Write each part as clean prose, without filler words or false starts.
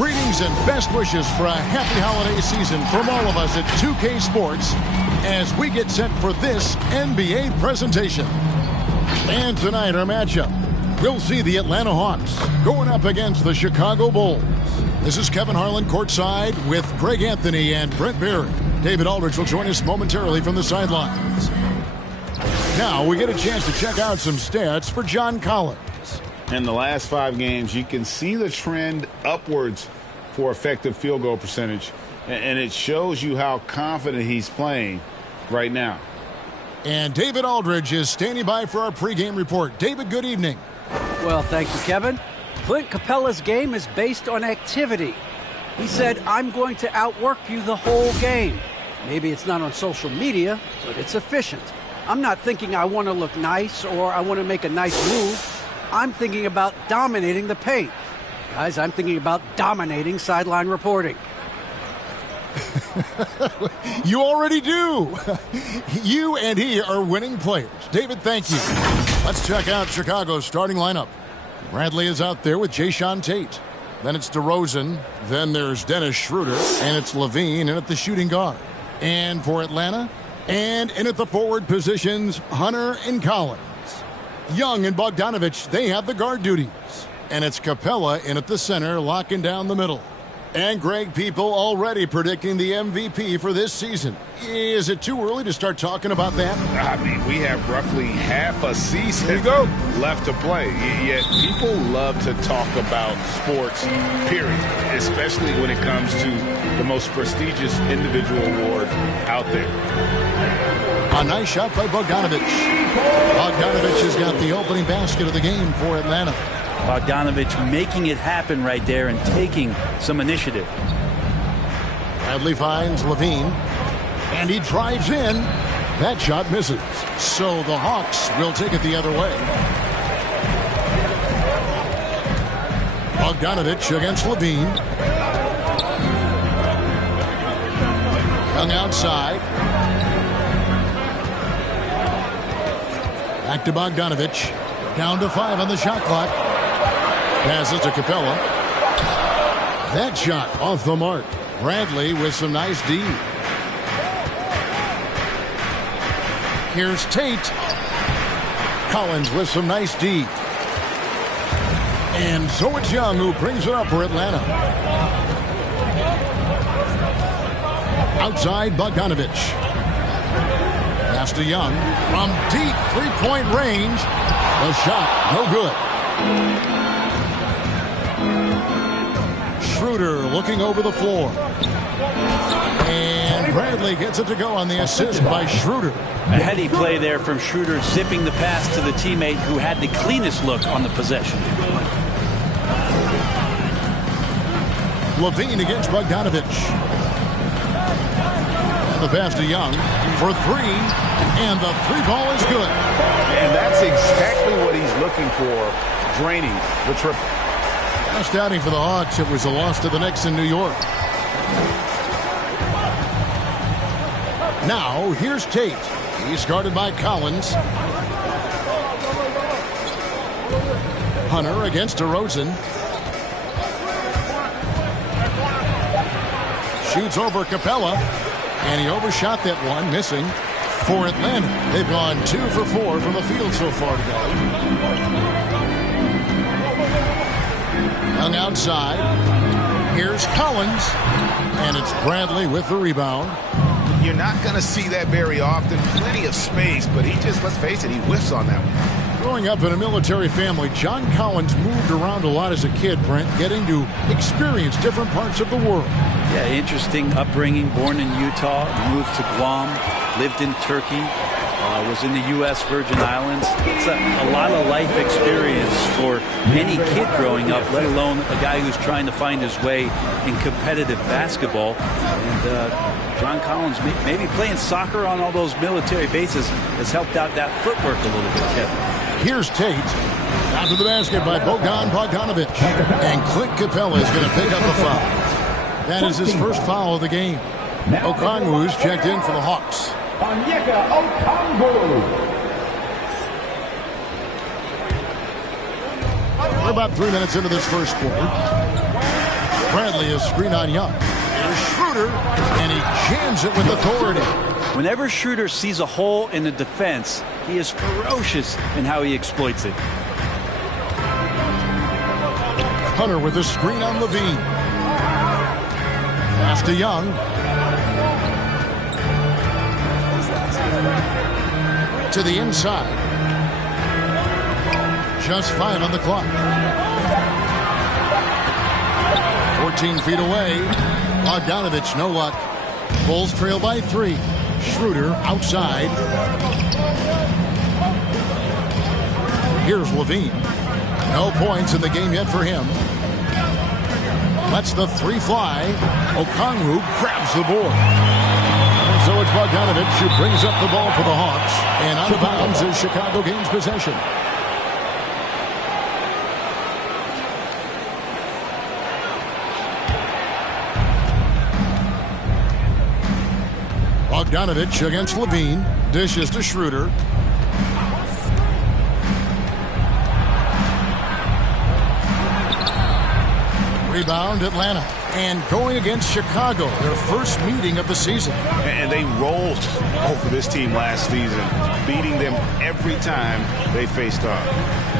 Greetings and best wishes for a happy holiday season from all of us at 2K Sports as we get set for this NBA presentation. And tonight our matchup, we'll see the Atlanta Hawks going up against the Chicago Bulls. This is Kevin Harlan courtside with Greg Anthony and Brent Barry. David Aldridge will join us momentarily from the sidelines. Now we get a chance to check out some stats for John Collins. In the last 5 games, you can see the trend upwards for effective field goal percentage, and it shows you how confident he's playing right now. And David Aldridge is standing by for our pregame report. David, good evening. Well, thank you, Kevin. Clint Capella's game is based on activity. He said, I'm going to outwork you the whole game. Maybe it's not on social media, but it's efficient. I'm not thinking I want to look nice or I want to make a nice move. I'm thinking about dominating the paint. Guys, I'm thinking about dominating sideline reporting. You already do. You and he are winning players. David, thank you. Let's check out Chicago's starting lineup. Bradley is out there with Jayshawn Tate. Then it's DeRozan. Then there's Dennis Schroeder. And it's Levine in at the shooting guard. And for Atlanta, and in at the forward positions, Hunter and Collins. Young and Bogdanovich, they have the guard duties. And it's Capella in at the center, locking down the middle. And Greg, people already predicting the MVP for this season. Is it too early to start talking about that? I mean, we have roughly half a season left to play. Yet people love to talk about sports, period, especially when it comes to the most prestigious individual award out there. A nice shot by Bogdanovich. Bogdanovich has got the opening basket of the game for Atlanta. Bogdanovich making it happen right there and taking some initiative. Bradley finds Levine, and he drives in. That shot misses. So the Hawks will take it the other way. Bogdanovich against Levine. Young outside. Back to Bogdanovich. Down to 5 on the shot clock. Passes to Capella. That shot off the mark. Bradley with some nice D. Here's Tate. Collins with some nice D. And so it's Young who brings it up for Atlanta. Outside Bogdanovich. Pass to Young. From deep three-point range. The shot, no good. Schroeder looking over the floor. And Bradley gets it to go on the assist by Schroeder. A heady play there from Schroeder, zipping the pass to the teammate who had the cleanest look on the possession. Levine against Bogdanovich. And the pass to Young for 3. And the 3-ball is good. And that's exactly what he's looking for, draining the triple. Last outing for the Hawks, it was a loss to the Knicks in New York. Now, here's Tate. He's guarded by Collins. Hunter against DeRozan. Shoots over Capella. And he overshot that one, missing. For Atlanta, they've gone 2 for 4 from the field so far today. Young outside. Here's Collins. And it's Bradley with the rebound. You're not going to see that very often. Plenty of space, but he just, let's face it, he whiffs on that one. Growing up in a military family, John Collins moved around a lot as a kid, Brent, getting to experience different parts of the world. Yeah, interesting upbringing. Born in Utah, moved to Guam, lived in Turkey, was in the U.S. Virgin Islands. It's a lot of life experience for any kid growing up, let alone a guy who's trying to find his way in competitive basketball. And John Collins, maybe playing soccer on all those military bases has helped out that footwork a little bit, Kevin. Here's Tate. Down to the basket by Bogdanovich. And Clint Capella is going to pick up a foul. That is his first foul of the game. Okongwu's checked in for the Hawks. We're about 3 minutes into this first quarter. Bradley is screen on Young. Here's Schroeder, and he jams it with authority. Whenever Schroeder sees a hole in the defense, he is ferocious in how he exploits it. Hunter with a screen on Levine. Pass to Young. To the inside. Just 5 on the clock. 14 feet away. Bogdanovich, no luck. Bulls trail by 3. Schroeder outside. Here's Levine. No points in the game yet for him. Lets the 3 fly. Okongwu grabs the board. And so it's Bogdanovich who brings up the ball for the Hawks. And out of bounds as Chicago gains possession. Bogdanovich against Levine. Dishes to Schroeder. Rebound Atlanta. And going against Chicago, their first meeting of the season. And they rolled over this team last season, beating them every time they faced off.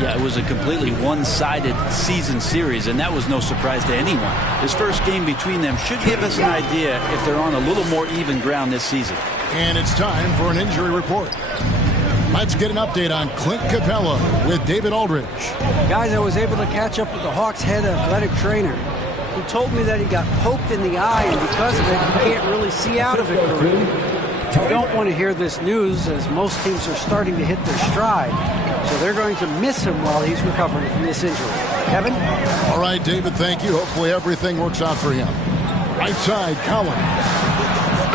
Yeah, it was a completely one-sided season series, and that was no surprise to anyone. This first game between them should give us an idea if they're on a little more even ground this season. And it's time for an injury report. Let's get an update on Clint Capella with David Aldridge. Guys, I was able to catch up with the Hawks head athletic trainer. He told me that he got poked in the eye, and because of it, he can't really see out of it. You don't want to hear this news, as most teams are starting to hit their stride. So they're going to miss him while he's recovering from this injury. Kevin? All right, David, thank you. Hopefully everything works out for him. Right side, Collins.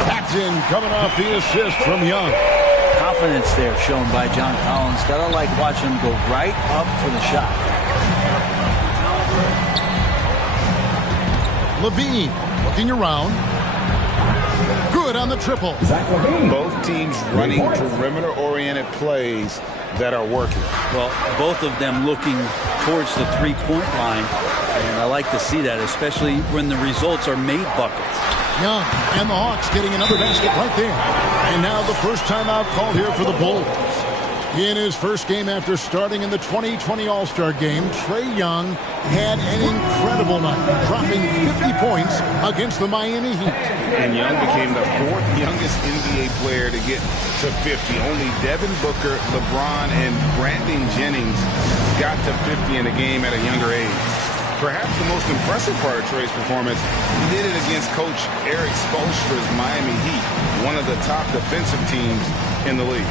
Packed in, coming off the assist from Young. Confidence there shown by John Collins. Gotta like watching him go right up for the shot. Levine looking around. Good on the triple. Both teams running perimeter-oriented plays that are working. Well, both of them looking towards the three-point line, and I like to see that, especially when the results are made buckets. Young and the Hawks getting another basket right there. And now the first timeout called here for the Bulls. In his first game after starting in the 2020 All-Star Game, Trae Young had an incredible night, dropping 50 points against the Miami Heat. And Young became the 4th youngest NBA player to get to 50. Only Devin Booker, LeBron, and Brandon Jennings got to 50 in a game at a younger age. Perhaps the most impressive part of Trae's performance, he did it against Coach Eric Spoelstra's Miami Heat, one of the top defensive teams in the league.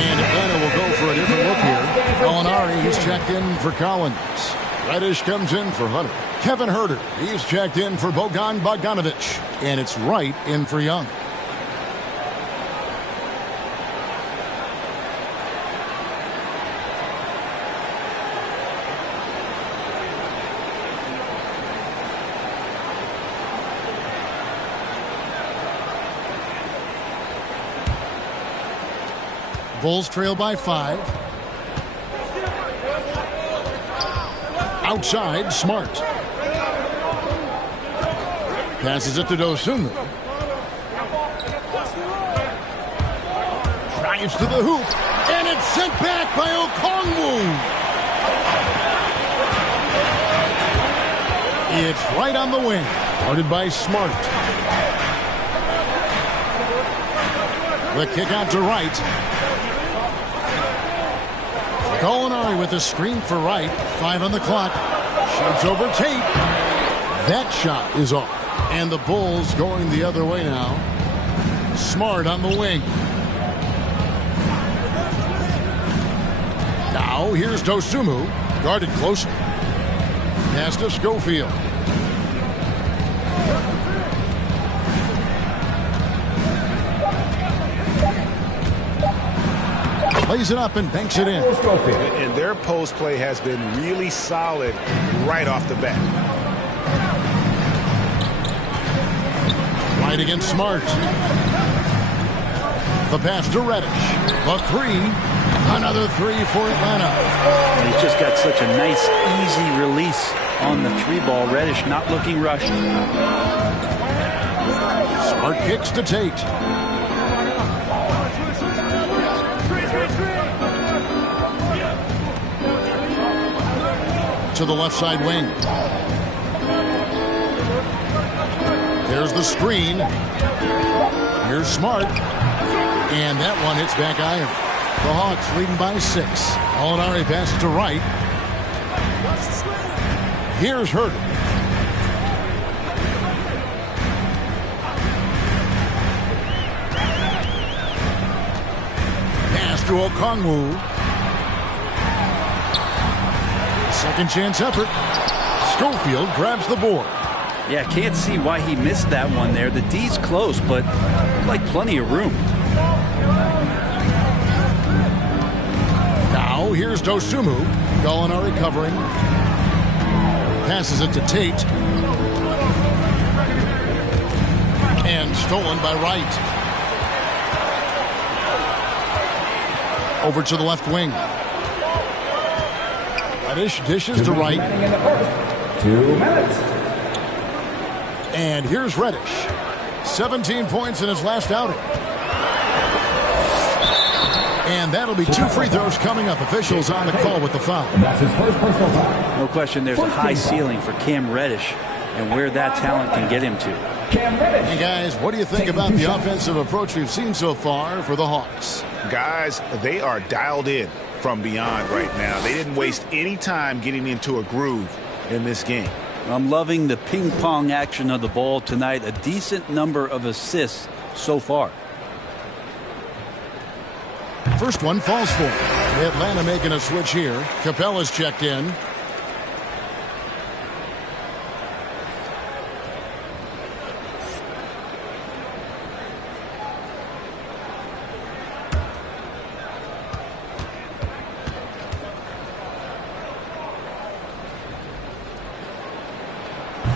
And Atlanta will go for a different look here. Gallinari, he's checked in for Collins. Reddish comes in for Hunter. Kevin Huerter, he's checked in for Bogdanovich. And it's Wright in for Young. Bulls trail by 5. Outside, Smart. Passes it to Dosunmu. Drives to the hoop. And it's sent back by Okongwu. It's right on the wing. Guarded by Smart. The kick out to right. Gallinari with a screen for right. 5 on the clock. Shoots over Tate. That shot is off. And the Bulls going the other way now. Smart on the wing. Now here's Dosunmu. Guarded closely. Pass to Schofield. Plays it up and banks it in. And their post play has been really solid right off the bat. Right against Smart. The pass to Reddish. The 3. Another 3 for Atlanta. He's just got such a nice, easy release on the 3-ball. Reddish not looking rushed. Smart kicks to Tate. To the left side wing. There's the screen. Here's Smart. And that one hits back iron. The Hawks leading by 6. Gallinari passes to right. Here's Herter. Pass to Okongwu. Second chance effort. Schofield grabs the board. Yeah, can't see why he missed that one there. The D's close, but looked like plenty of room. Now here's Dosunmu. Gallinari covering. Passes it to Tate. And stolen by Wright. Over to the left wing. Reddish dishes to Wright. 2 minutes. And here's Reddish. 17 points in his last outing. And that'll be 2 free throws coming up. Officials on the call with the foul. That's his first personal foul. No question, there's a high ceiling for Cam Reddish and where that talent can get him to. Hey, guys, what do you think about the offensive approach we've seen so far for the Hawks? Guys, they are dialed in from beyond right now. They didn't waste any time getting into a groove in this game. I'm loving the ping pong action of the ball tonight. A decent number of assists so far. First one falls for him. Atlanta making a switch here. Capella's checked in.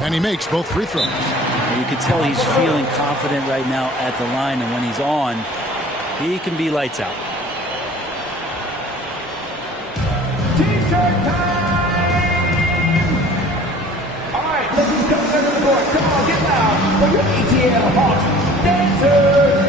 And he makes both free throws. You can tell he's feeling confident right now at the line, and when he's on, he can be lights out. T-shirt time! All right, let's just come under the board. Come on, get loud for your ATL Hawks dancers!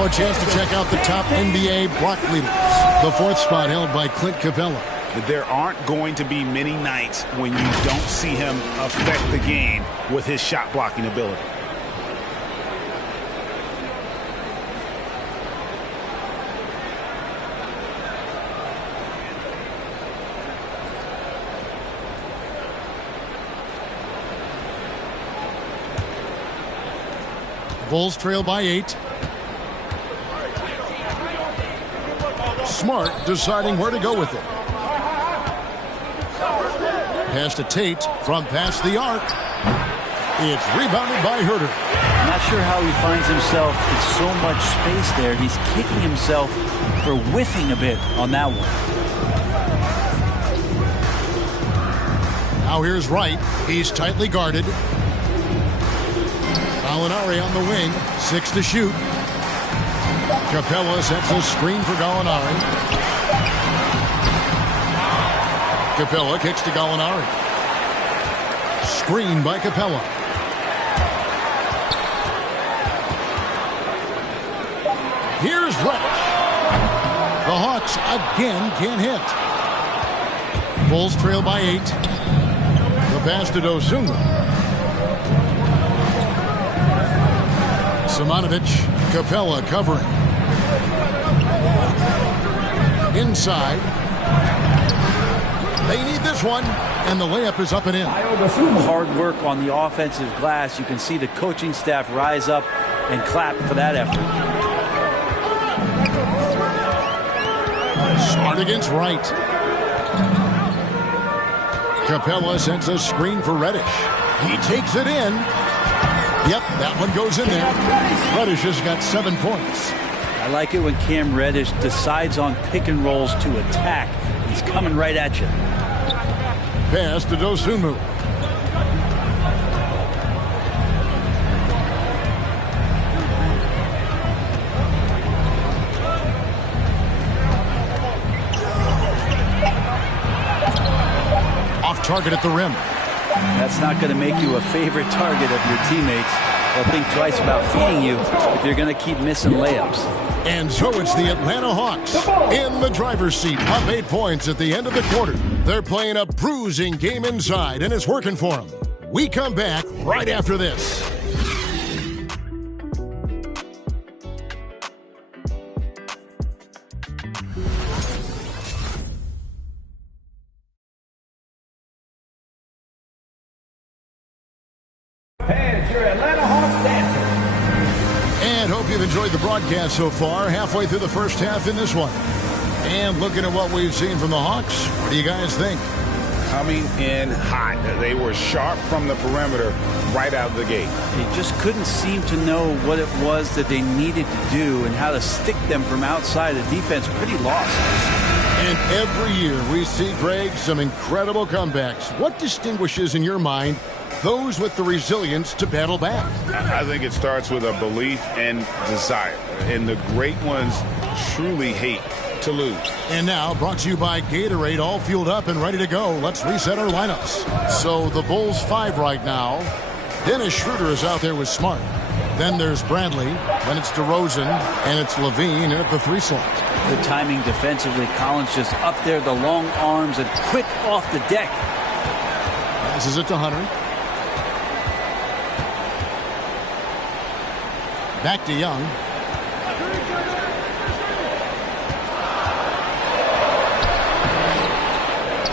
Now a chance to check out the top NBA block leaders. The 4th spot held by Clint Capella. There aren't going to be many nights when you don't see him affect the game with his shot blocking ability. Bulls trail by 8. Smart deciding where to go with it. Pass to Tate from past the arc. It's rebounded by Herter. I'm not sure how he finds himself in so much space there. He's kicking himself for whiffing a bit on that one. Now here's Wright. He's tightly guarded. Gallinari on the wing. 6 to shoot. Capella sets a screen for Gallinari. Capella kicks to Gallinari. Screen by Capella. Here's Reddish. The Hawks again can't hit. Bulls trail by 8. The pass to Dosunmu. Simonovic. Capella covering. Inside. They need this one, and the layup is up and in. Hard work on the offensive glass. You can see the coaching staff rise up and clap for that effort. Smart against Wright. Capella sends a screen for Reddish. He takes it in. Yep, that one goes in there. Reddish has got 7 points. I like it when Cam Reddish decides on pick and rolls to attack. He's coming right at you. Pass to Dosunmu. Off target at the rim. That's not going to make you a favorite target of your teammates. They'll think twice about feeding you if you're going to keep missing layups. And so it's the Atlanta Hawks in the driver's seat, up 8 points at the end of the quarter. They're playing a bruising game inside, and it's working for them. We come back right after this. And your Atlanta Hawks dancer. And hope you've enjoyed the broadcast so far. Halfway through the first half in this one. And looking at what we've seen from the Hawks, what do you guys think? Coming in hot. They were sharp from the perimeter right out of the gate. They just couldn't seem to know what it was that they needed to do and how to stick them from outside. The defense pretty lost. And every year we see, Greg, some incredible comebacks. What distinguishes, in your mind, those with the resilience to battle back? I think it starts with a belief and desire. And the great ones truly hate to lose. And now, brought to you by Gatorade, all fueled up and ready to go. Let's reset our lineups. So the Bulls 5 right now. Dennis Schroeder is out there with Smart. Then there's Bradley. Then it's DeRozan. And it's Levine in at the 3 slot. The timing defensively. Collins just up there, the long arms, and quick off the deck. Passes it to Hunter. Back to Young.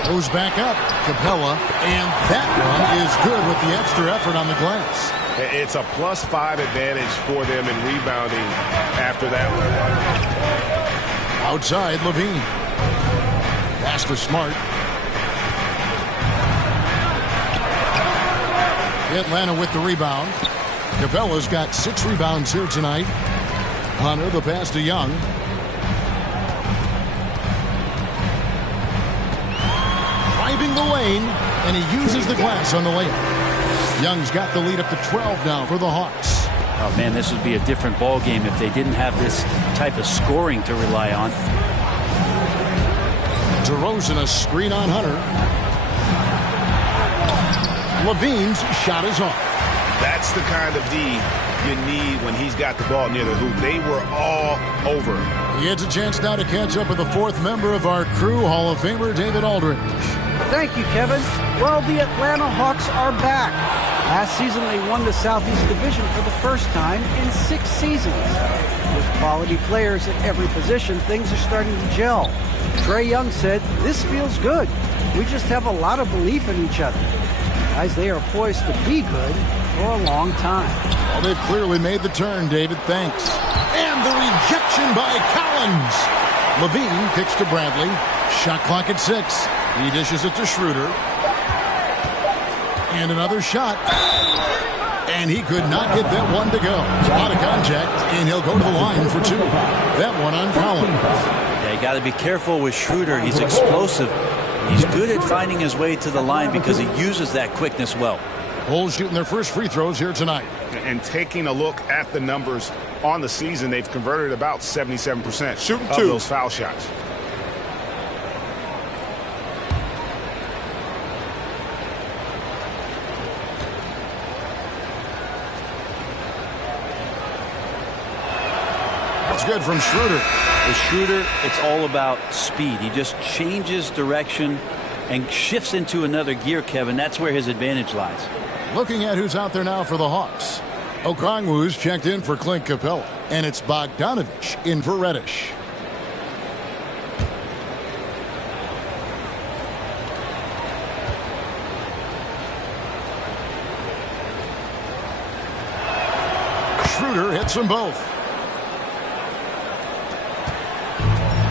Goes back up. Capella. And that one is good with the extra effort on the glass. It's a +5 advantage for them in rebounding after that one. Outside, Levine. Pass to Smart. Atlanta with the rebound. Capella's got 6 rebounds here tonight. Hunter, the pass to Young. Driving the lane, and he uses the glass on the layup. Young's got the lead up to 12 now for the Hawks. Oh, man, this would be a different ball game if they didn't have this type of scoring to rely on. DeRozan, a screen on Hunter. Levine's shot is off. That's the kind of D you need when he's got the ball near the hoop. They were all over him. He gets a chance now to catch up with the fourth member of our crew, Hall of Famer David Aldridge. Thank you, Kevin. Well, the Atlanta Hawks are back. Last season, they won the Southeast Division for the first time in 6 seasons. With quality players at every position, things are starting to gel. Trae Young said, "This feels good. We just have a lot of belief in each other." Guys, they are poised to be good for a long time. Well, they've clearly made the turn, David. Thanks. And the rejection by Collins. Levine kicks to Bradley. Shot clock at 6. He dishes it to Schroeder. And another shot. And he could not get that one to go. A lot of contact, and he'll go to the line for 2. That one on Collins. Yeah, you got to be careful with Schroeder. He's explosive. He's good at finding his way to the line because he uses that quickness well. Bulls shooting their first free throws here tonight. And taking a look at the numbers on the season, they've converted about 77% Shooting of 2. those foul shots. That's good from Schroeder. With Schroeder, it's all about speed. He just changes direction and shifts into another gear, Kevin. That's where his advantage lies. Looking at who's out there now for the Hawks. Okongwu's checked in for Clint Capella. And it's Bogdanovich in for Reddish. Schroeder hits them both.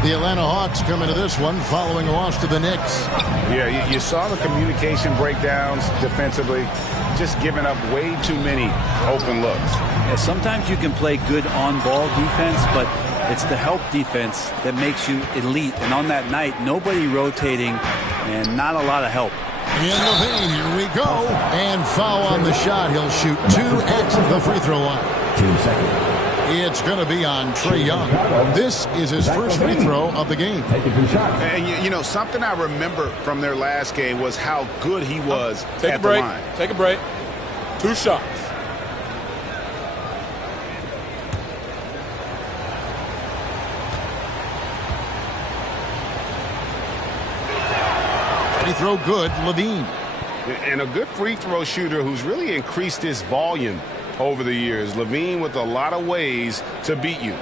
The Atlanta Hawks come into this one following a loss to the Knicks. Yeah, you saw the communication breakdowns defensively, just giving up way too many open looks. Yeah, sometimes you can play good on-ball defense, but it's the help defense that makes you elite. And on that night, nobody rotating and not a lot of help. And Levine, here we go. And foul on the shot. He'll shoot 2 at the free throw line. 2 seconds. It's going to be on Trae Young. This is his first free throw of the game. And, you know, something I remember from their last game was how good he was at the line. Take a break. 2 shots. Free throw good, Levine. And a good free throw shooter who's really increased his volume over the years. Levine with a lot of ways to beat you.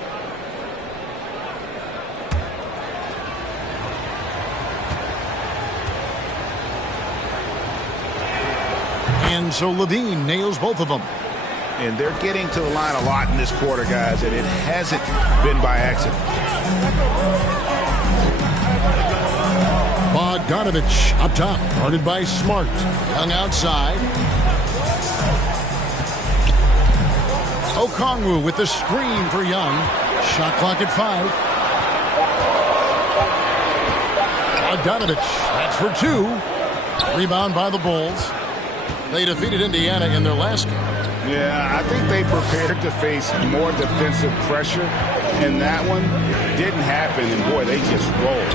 And so Levine nails both of them. And they're getting to the line a lot in this quarter, guys, and it hasn't been by accident. Bogdanovich up top, guarded by Smart. Young outside. Okongwu with the screen for Young. Shot clock at 5. Bogdanovich, that's for 2. Rebound by the Bulls. They defeated Indiana in their last game. Yeah, I think they prepared to face more defensive pressure, and that one didn't happen, and boy, they just rolled.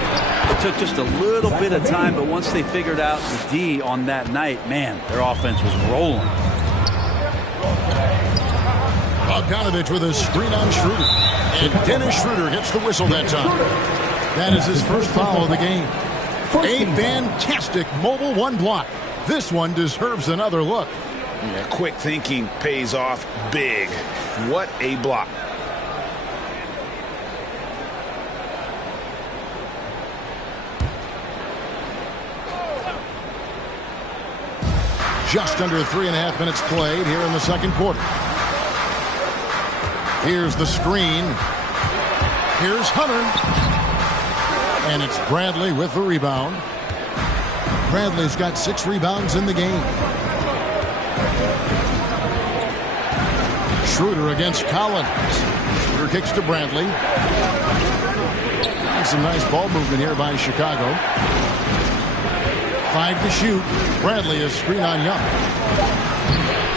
It took just a little bit of time, but once they figured out the D on that night, man, their offense was rolling. Bogdanovich with a screen on Schroeder. And Dennis Schroeder gets the whistle that time. That is his first foul of the game. A fantastic mobile 1 block. This one deserves another look. Yeah, quick thinking pays off big. What a block. Just under 3.5 minutes played here in the second quarter. Here's the screen. Here's Hunter. And it's Bradley with the rebound. Bradley's got 6 rebounds in the game. Schroeder against Collins. Schroeder kicks to Bradley. Some nice ball movement here by Chicago. 5 to shoot. Bradley is screen on Young.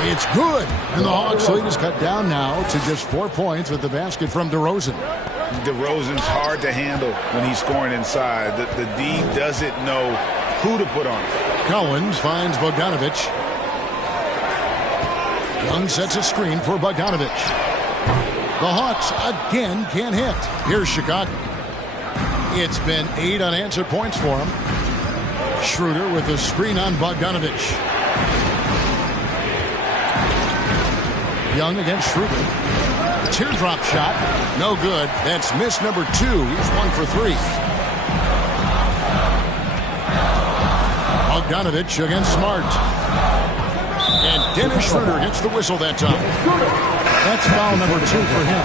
It's good. And the Hawks lead is cut down now to just 4 points with the basket from DeRozan. DeRozan's hard to handle when he's scoring inside. The D doesn't know who to put on. Collins finds Bogdanovich. Young sets a screen for Bogdanovich. The Hawks again can't hit. Here's Chicago. It's been 8 unanswered points for him. Schroeder with a screen on Bogdanovich. Young against Schroeder. Teardrop shot. No good. That's miss number 2. He's 1 for 3. Bogdanovich against Smart. And Dennis Schroeder gets the whistle that time. That's foul number 2 for him.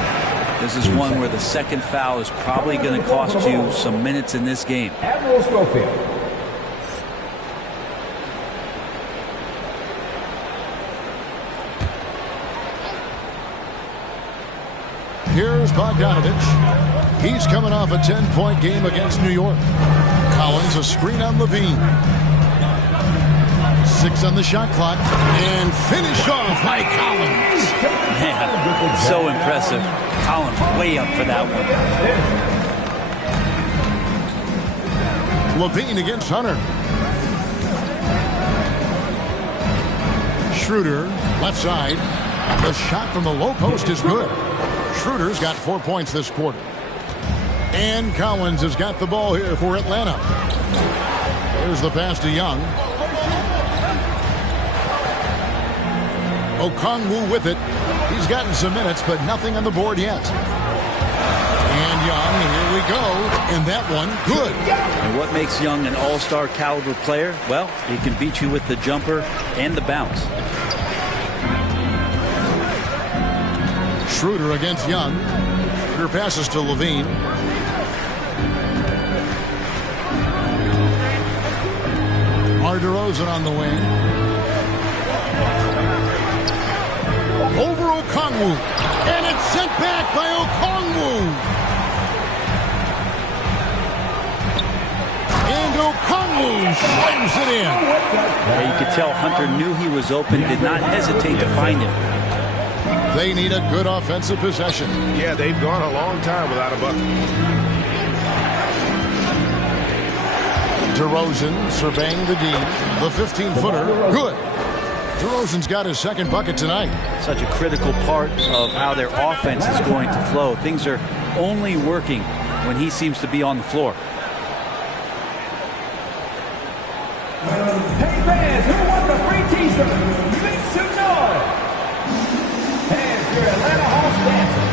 This is one where the second foul is probably going to cost you some minutes in this game. Admiral Schofield. Here's Bogdanovich. He's coming off a 10-point game against New York. Collins a screen on Levine. 6 on the shot clock. And finished off by Collins. Man, so impressive. Collins way up for that one. Levine against Hunter. Schroeder, left side. The shot from the low post is good. Schroeder's got 4 points this quarter. And Collins has got the ball here for Atlanta. There's the pass to Young. Okongwu with it. He's gotten some minutes, but nothing on the board yet. And Young, here we go. And that one, good. And what makes Young an all-star caliber player? Well, he can beat you with the jumper and the bounce. Schroeder against Young. Schroeder passes to Levine. DeRozan on the wing. Over Okongwu. And it's sent back by Okongwu. And Okongwu slams it in. Yeah, you could tell Hunter knew he was open, did not hesitate to find him. They need a good offensive possession. Yeah, they've gone a long time without a bucket. DeRozan surveying the D. The 15-footer. Good. DeRozan's got his second bucket tonight. Such a critical part of how their offense is going to flow. Things are only working when he seems to be on the floor. Hey fans, who wants a free t-shirt? Make some noise. And your Atlanta Hawks dancer.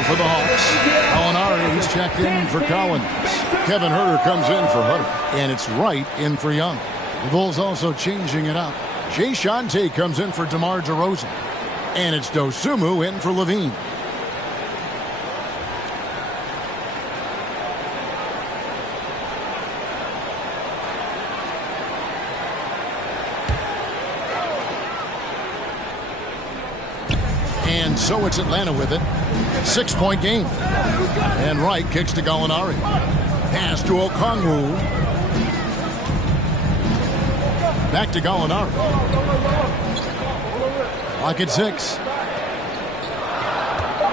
For the Hawks, Gallinari, he's checked in for Collins. Kevin Huerter comes in for Hunter, and it's Wright in for Young. The Bulls also changing it up. Jayshawn Tate comes in for DeMar DeRozan, and it's Dosunmu in for Levine. And so it's Atlanta with it. 6-point game. And Wright kicks to Gallinari. Pass to Okongwu. Back to Gallinari. Clock at 6.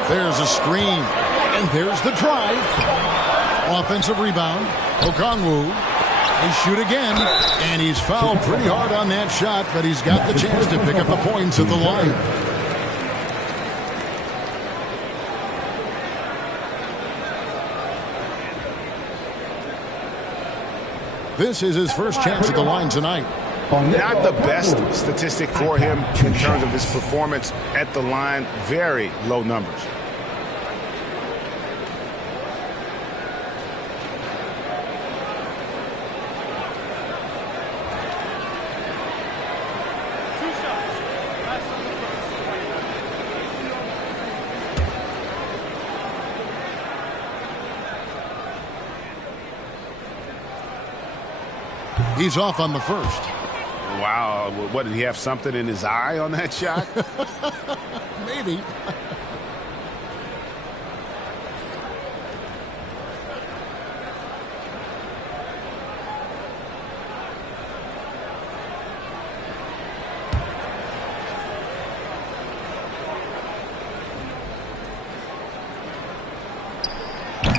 There's a screen. And there's the drive. Offensive rebound. Okongwu. They shoot again, and he's fouled pretty hard on that shot, but he's got the chance to pick up the points at the line. This is his first chance at the line tonight. Not the best statistic for him in terms of his performance at the line. Very low numbers. He's off on the first. Wow. What, did he have something in his eye on that shot? Maybe.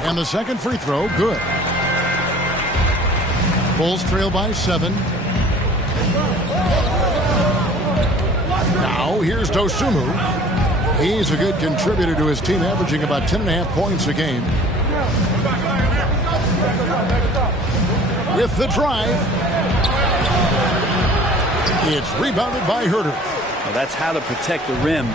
And the second free throw, good. Bulls trail by 7. Now here's Dosunmu. He's a good contributor to his team, averaging about 10.5 points a game. With the drive. It's rebounded by Herter. Well, that's how to protect the rim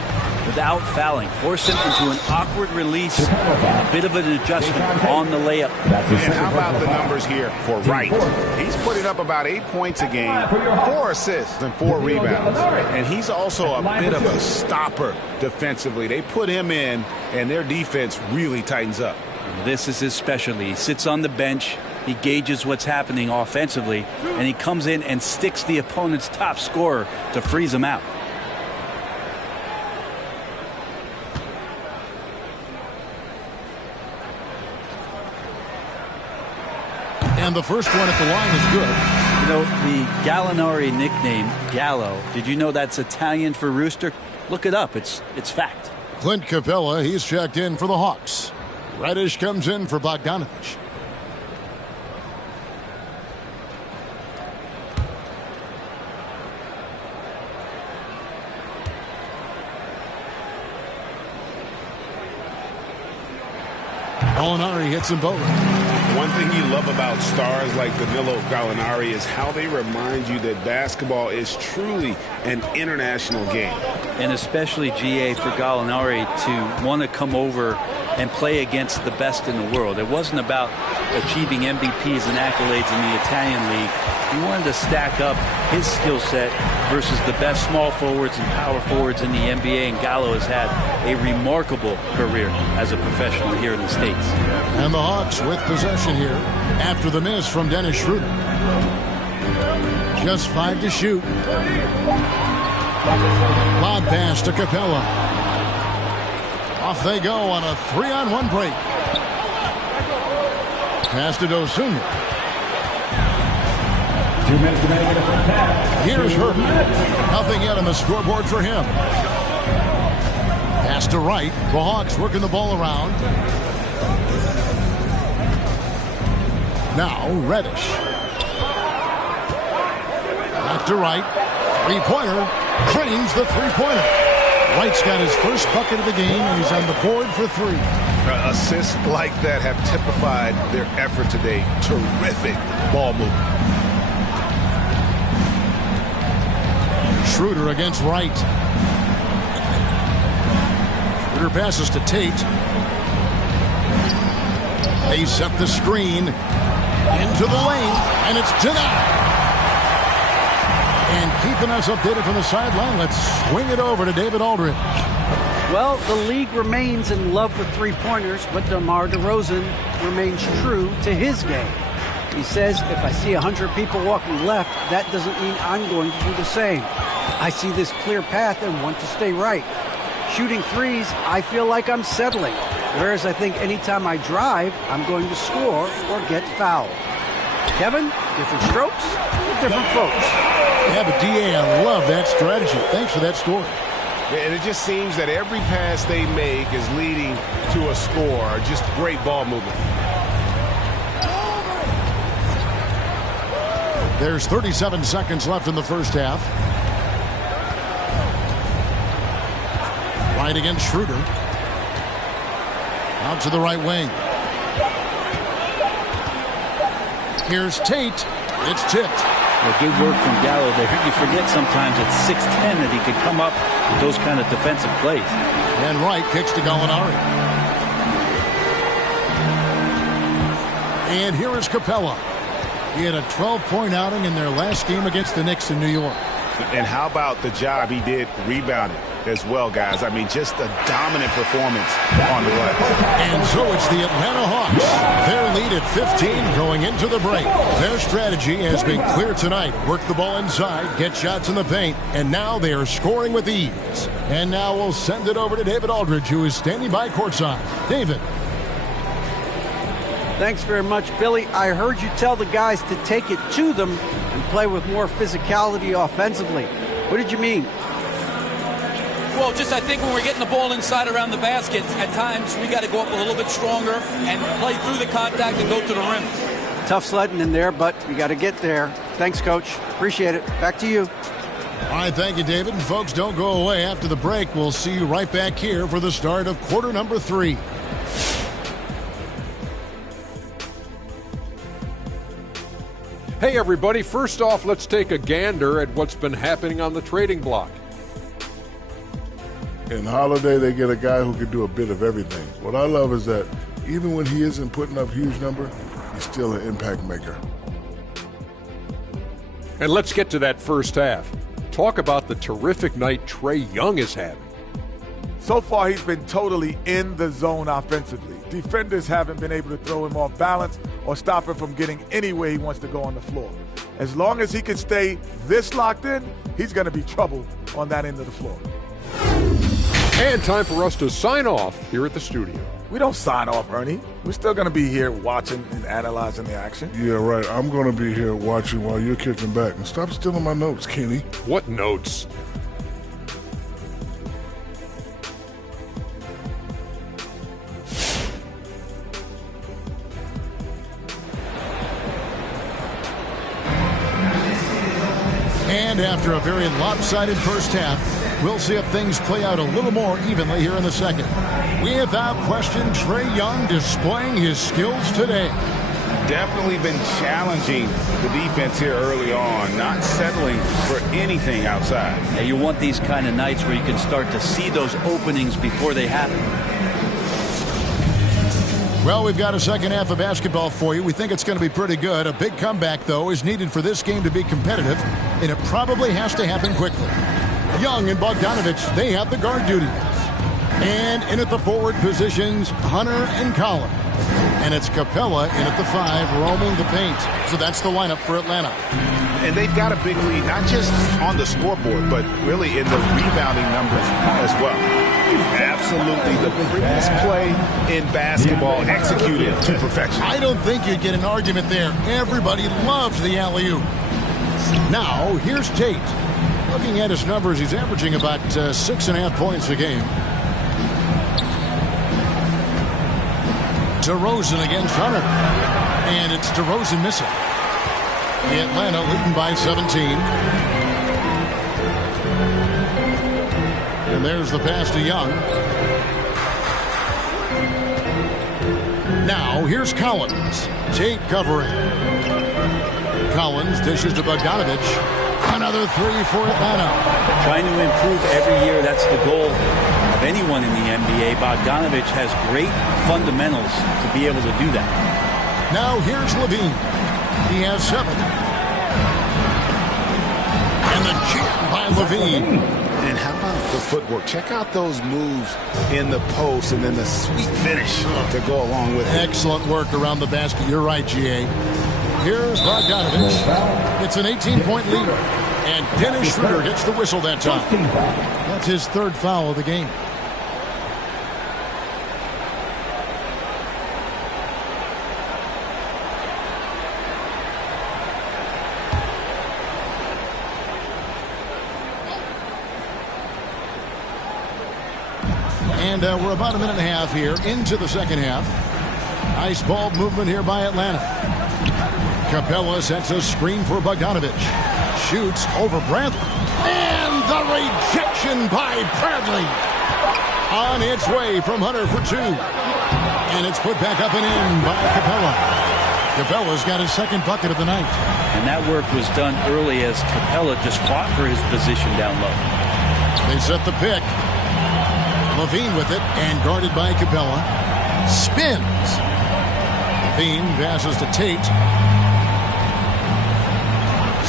without fouling. Force him into an awkward release, a bit of an adjustment on the layup. And how about the numbers here for Wright? He's putting up about 8 points a game, 4 assists, and 4 rebounds. And he's also a bit of a stopper defensively. They put him in, and their defense really tightens up. This is his specialty. He sits on the bench, he gauges what's happening offensively, and he comes in and sticks the opponent's top scorer to freeze him out. And the first one at the line is good. You know, the Gallinari nickname, Gallo, did you know that's Italian for rooster? Look it up. It's fact. Clint Capella, he's checked in for the Hawks. Reddish comes in for Bogdanovich. Gallinari hits them both. One thing you love about stars like Danilo Gallinari is how they remind you that basketball is truly an international game. And especially, GA, for Gallinari to want to come over and play against the best in the world. It wasn't about achieving MVPs and accolades in the Italian league. He wanted to stack up his skill set versus the best small forwards and power forwards in the NBA, and Gallo has had a remarkable career as a professional here in the States. And the Hawks with possession here after the miss from Dennis Schroeder. Just 5 to shoot. Lob pass to Capella. Off they go on a 3-on-1 break. Pass to Dosunmu. 2 minutes remaining in the first half. Here's Herter. Nothing yet on the scoreboard for him. Pass to Wright. The Hawks working the ball around. Now Reddish. Back to Wright. Three-pointer. Cranes the three-pointer. Wright's got his first bucket of the game, and he's on the board for 3. Assists like that have typified their effort today. Terrific ball movement. Schroeder against Wright. Schroeder passes to Tate. They set the screen into the lane, and it's denied. And keeping us updated from the sideline, let's swing it over to David Aldridge. Well, the league remains in love with three-pointers, but DeMar DeRozan remains true to his game. He says, if I see 100 people walking left, that doesn't mean I'm going to do the same. I see this clear path and want to stay right. Shooting threes, I feel like I'm settling. Whereas I think anytime I drive, I'm going to score or get fouled. Kevin, different strokes, different folks. Yeah, but DA, I love that strategy. Thanks for that story. And it just seems that every pass they make is leading to a score. Just great ball movement. There's 37 seconds left in the first half. Right against Schroeder. Out to the right wing. Here's Tate. It's tipped. Well, good work from Gallo there. You forget sometimes at 6'10" that he could come up with those kind of defensive plays. And Wright kicks to Gallinari. And here is Capella. He had a 12-point outing in their last game against the Knicks in New York. And how about the job he did rebounding as well, guys? I mean, just a dominant performance on the glass. And so it's the Atlanta Hawks. Their lead at 15 going into the break. Their strategy has been clear tonight. Work the ball inside, get shots in the paint, and now they are scoring with ease. And now we'll send it over to David Aldridge, who is standing by courtside. David. Thanks very much, Billy. I heard you tell the guys to take it to them and play with more physicality offensively. What did you mean? Well, just I think when we're getting the ball inside around the basket, at times we got to go up a little bit stronger and play through the contact and go to the rim. Tough sledding in there, but you got to get there. Thanks, Coach. Appreciate it. Back to you. All right, thank you, David. And folks, don't go away. After the break, we'll see you right back here for the start of quarter number 3. Hey, everybody. First off, let's take a gander at what's been happening on the trading block. In Holiday, they get a guy who can do a bit of everything. What I love is that even when he isn't putting up huge number, he's still an impact maker. And let's get to that first half. Talk about the terrific night Trae Young is having. So far, he's been totally in the zone offensively. Defenders haven't been able to throw him off balance or stop him from getting anywhere he wants to go on the floor. As long as he can stay this locked in, he's going to be trouble on that end of the floor. And time for us to sign off here at the studio. We don't sign off, Ernie. We're still going to be here watching and analyzing the action. Yeah, right. I'm going to be here watching while you're kicking back. And stop stealing my notes, Kenny. What notes? And after a very lopsided first half, we'll see if things play out a little more evenly here in the second. Without question, Trae Young displaying his skills today. Definitely been challenging the defense here early on, not settling for anything outside. Yeah, you want these kind of nights where you can start to see those openings before they happen. Well, we've got a second half of basketball for you. We think it's going to be pretty good. A big comeback, though, is needed for this game to be competitive, and it probably has to happen quickly. Young and Bogdanovich, they have the guard duties. And in at the forward positions, Hunter and Collins. And it's Capella in at the 5, roaming the paint. So that's the lineup for Atlanta. And they've got a big lead, not just on the scoreboard, but really in the rebounding numbers as well. Absolutely the prettiest play in basketball, executed to perfection. I don't think you'd get an argument there. Everybody loves the alley-oop. Now, here's Tate. Looking at his numbers, he's averaging about 6.5 points a game. DeRozan against Hunter. And it's DeRozan missing. Atlanta leading by 17. And there's the pass to Young. Now, here's Collins. Tate covering. Collins dishes to Bogdanovich. Another 3 for Atlanta. Trying to improve every year, that's the goal of anyone in the NBA. Bogdanovich has great fundamentals to be able to do that. Now here's Levine. He has 7. And the jam by Levine. And how about the footwork? Check out those moves in the post and then the sweet finish to go along with it. Excellent work around the basket. You're right, G.A. Here's Bogdanovich. It's an 18-point lead. And Dennis Schroeder gets the whistle that time. That's his 3rd foul of the game. And we're about a minute and a half here into the second half. Nice ball movement here by Atlanta. Capella sets a screen for Bogdanovich. Shoots over Bradley. And the rejection by Bradley. On its way from Hunter for two. And it's put back up and in by Capella. Capella's got his second bucket of the night. And that work was done early as Capella just fought for his position down low. They set the pick. Levine with it and guarded by Capella. Spins. Levine passes to Tate.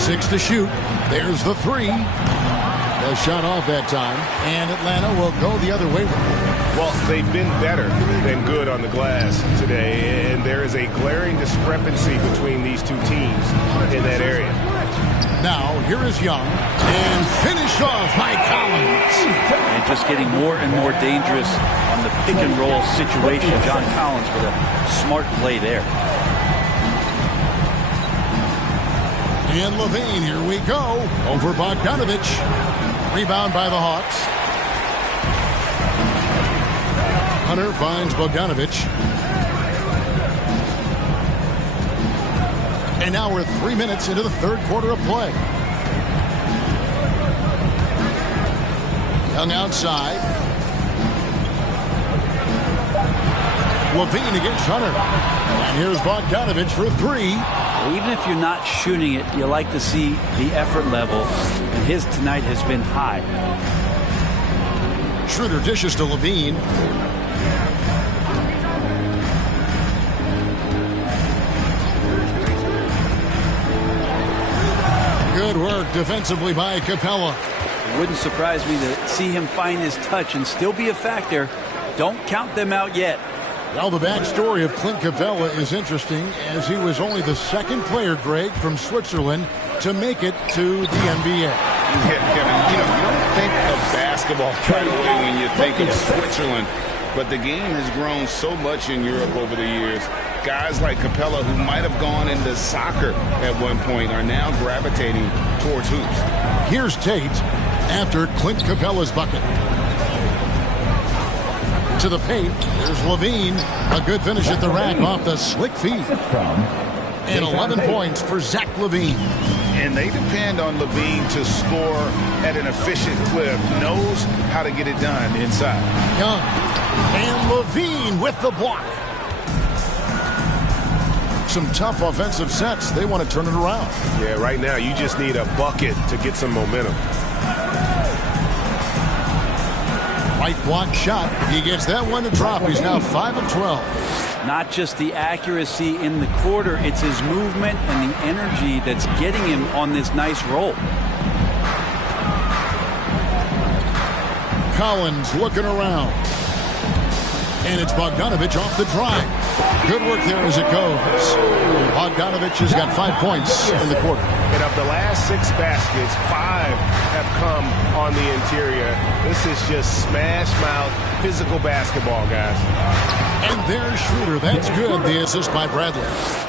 6 to shoot. There's the three. A shot off that time. And Atlanta will go the other way. Well, they've been better than good on the glass today, and there is a glaring discrepancy between these two teams in that area. Now, here is Young, and finished off by Collins. And just getting more and more dangerous on the pick and roll situation. John Collins with a smart play there. And Levine, here we go, over Bogdanovich. Rebound by the Hawks. Hunter finds Bogdanovich. And now we're 3 minutes into the third quarter of play. Young outside. Levine against Hunter. And here's Bogdanovich for three. Even if you're not shooting it, you like to see the effort level. And his tonight has been high. Schroeder dishes to Levine. Good work defensively by Capella. It wouldn't surprise me to see him find his touch and still be a factor. Don't count them out yet. Well, the backstory of Clint Capella is interesting, as he was only the second player, Greg, from Switzerland to make it to the NBA. Yeah, Kevin, you don't think of basketball right away when you think of Switzerland, but the game has grown so much in Europe over the years. Guys like Capella, who might have gone into soccer at one point, are now gravitating towards hoops. Here's Tate after Clint Capella's bucket. To the paint, there's Levine. A good finish at the rack off the slick feed. And 11 points for Zach Levine. And they depend on Levine to score at an efficient clip. Knows how to get it done inside. Young. And Levine with the block. Some tough offensive sets. They want to turn it around. Yeah, right now you just need a bucket to get some momentum. Right block shot. He gets that one to drop. He's now 5 of 12. Not just the accuracy in the quarter, it's his movement and the energy that's getting him on this nice roll. Collins looking around. And it's Bogdanovich off the drive. Good work there as it goes. Bogdanovich has got 5 points in the quarter. And of the last 6 baskets, 5 have come on the interior. This is just smash mouth physical basketball, guys. And there's Schroeder. That's good. The assist by Bradley.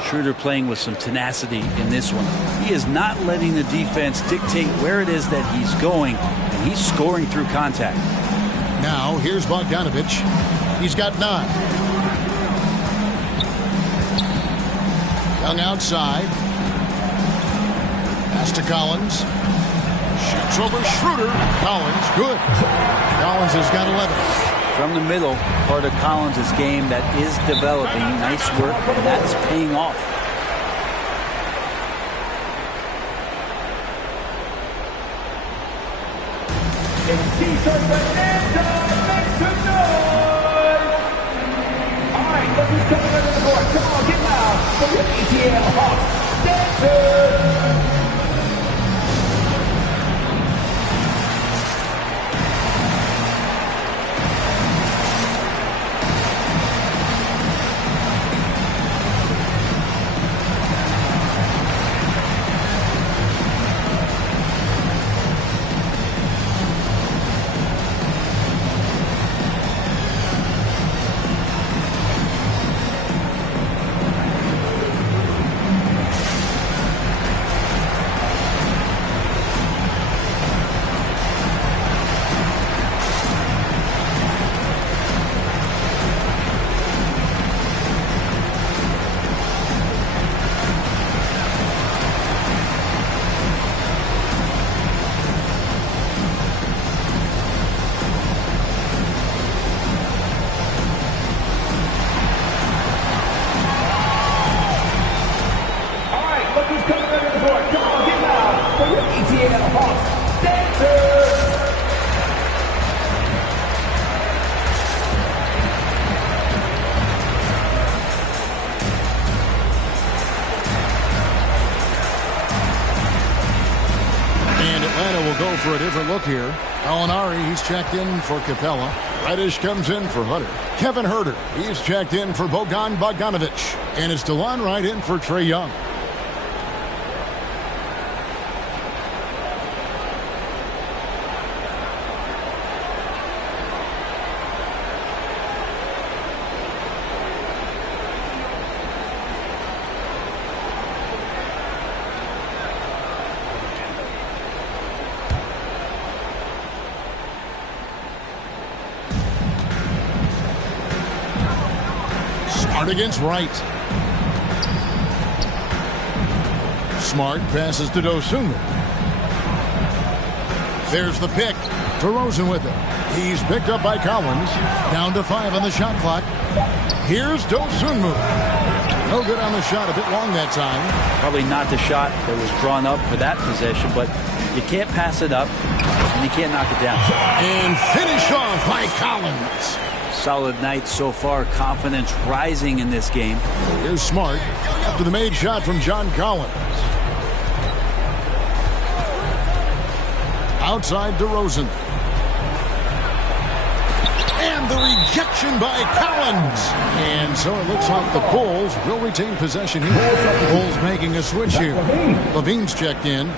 Schroeder playing with some tenacity in this one. He is not letting the defense dictate where it is that he's going, and he's scoring through contact. Now, here's Bogdanovich. He's got 9. Young outside. Pass to Collins. Shoots over Schroeder. Collins, good. Collins has got 11. From the middle, part of Collins' game that is developing. Nice work, and that's paying off. Look who's coming under the board. Come on, get loud for your ATL Hawks dancers. look here. Gallinari, he's checked in for Capella. Reddish comes in for Hutter. Kevin Herter, he's checked in for Bogan Bogdanovic. And it's DeLon Wright in for Trae Young. Smart against Wright. Smart passes to Dosunmu. There's the pick. DeRozan with it. He's picked up by Collins. Down to 5 on the shot clock. Here's Dosunmu. No good on the shot. A bit long that time. Probably not the shot that was drawn up for that possession, but you can't pass it up, and you can't knock it down. And finished off by Collins. Solid night so far. Confidence rising in this game. Here's Smart after the made shot from John Collins. Outside DeRozan. And the rejection by Collins. And so it looks like the Bulls will retain possession here. The Bulls making a switch here. Levine's checked in.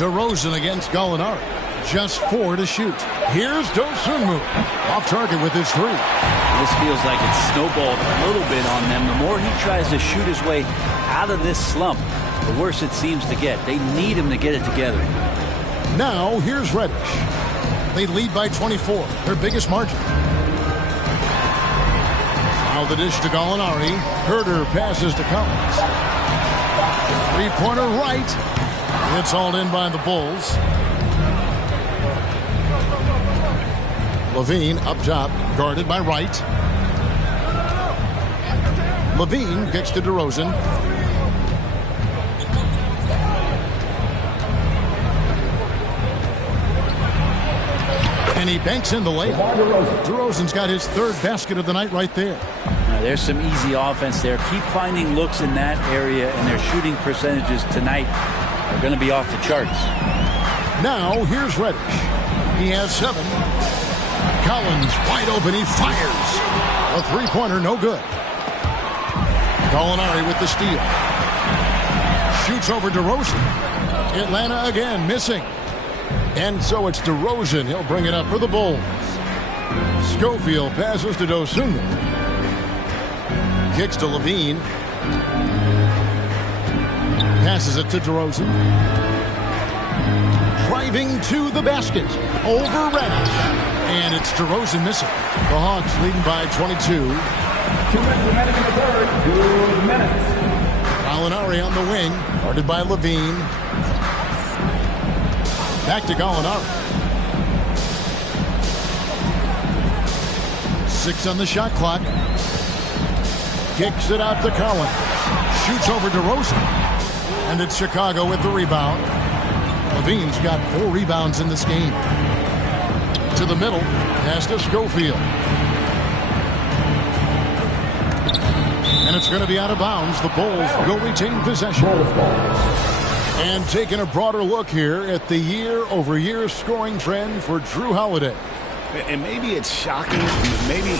DeRozan against Gallinari. Just 4 to shoot. Here's Dosunmu. Off target with his 3. This feels like it's snowballed a little bit on them. The more he tries to shoot his way out of this slump, the worse it seems to get. They need him to get it together. Now, here's Reddish. They lead by 24, their biggest margin. Now the dish to Gallinari. Herter passes to Collins. Three-pointer right. It's hauled in by the Bulls. Levine up top, guarded by Wright. Levine kicks to DeRozan. And he banks in the layup. DeRozan's got his 3rd basket of the night right there. There's some easy offense there. Keep finding looks in that area, and their shooting percentages tonight are going to be off the charts. Now, here's Reddish. He has 7. Collins wide open. He fires. A three-pointer, no good. Gallinari with the steal. Shoots over DeRozan. Atlanta again missing. And so it's DeRozan. He'll bring it up for the Bulls. Schofield passes to Dosunmu. Kicks to Levine. Passes it to DeRozan. Driving to the basket. Over Reddish. And it's DeRozan missing. The Hawks leading by 22. 2 minutes remaining in the third. 2 minutes. Gallinari on the wing. Guarded by Levine. Back to Gallinari. 6 on the shot clock. Kicks it out to Collins. Shoots over DeRozan. And it's Chicago with the rebound. Levine's got 4 rebounds in this game. To the middle. Pass to Schofield. And it's going to be out of bounds. The Bulls will retain possession. And taking a broader look here at the year-over-year scoring trend for Drew Holiday. And maybe it's shocking, maybe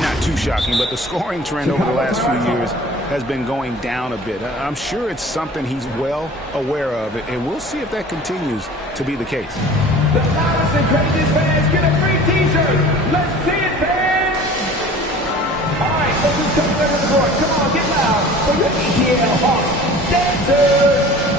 not too shocking, but the scoring trend over the last few years has been going down a bit. I'm sure it's something he's well aware of, and we'll see if that continues to be the case. The loudest and craziest fans get a free t-shirt. Let's see it, fans! All right, look who's coming over the board. Come on, get loud for your ATL Hawks dancers!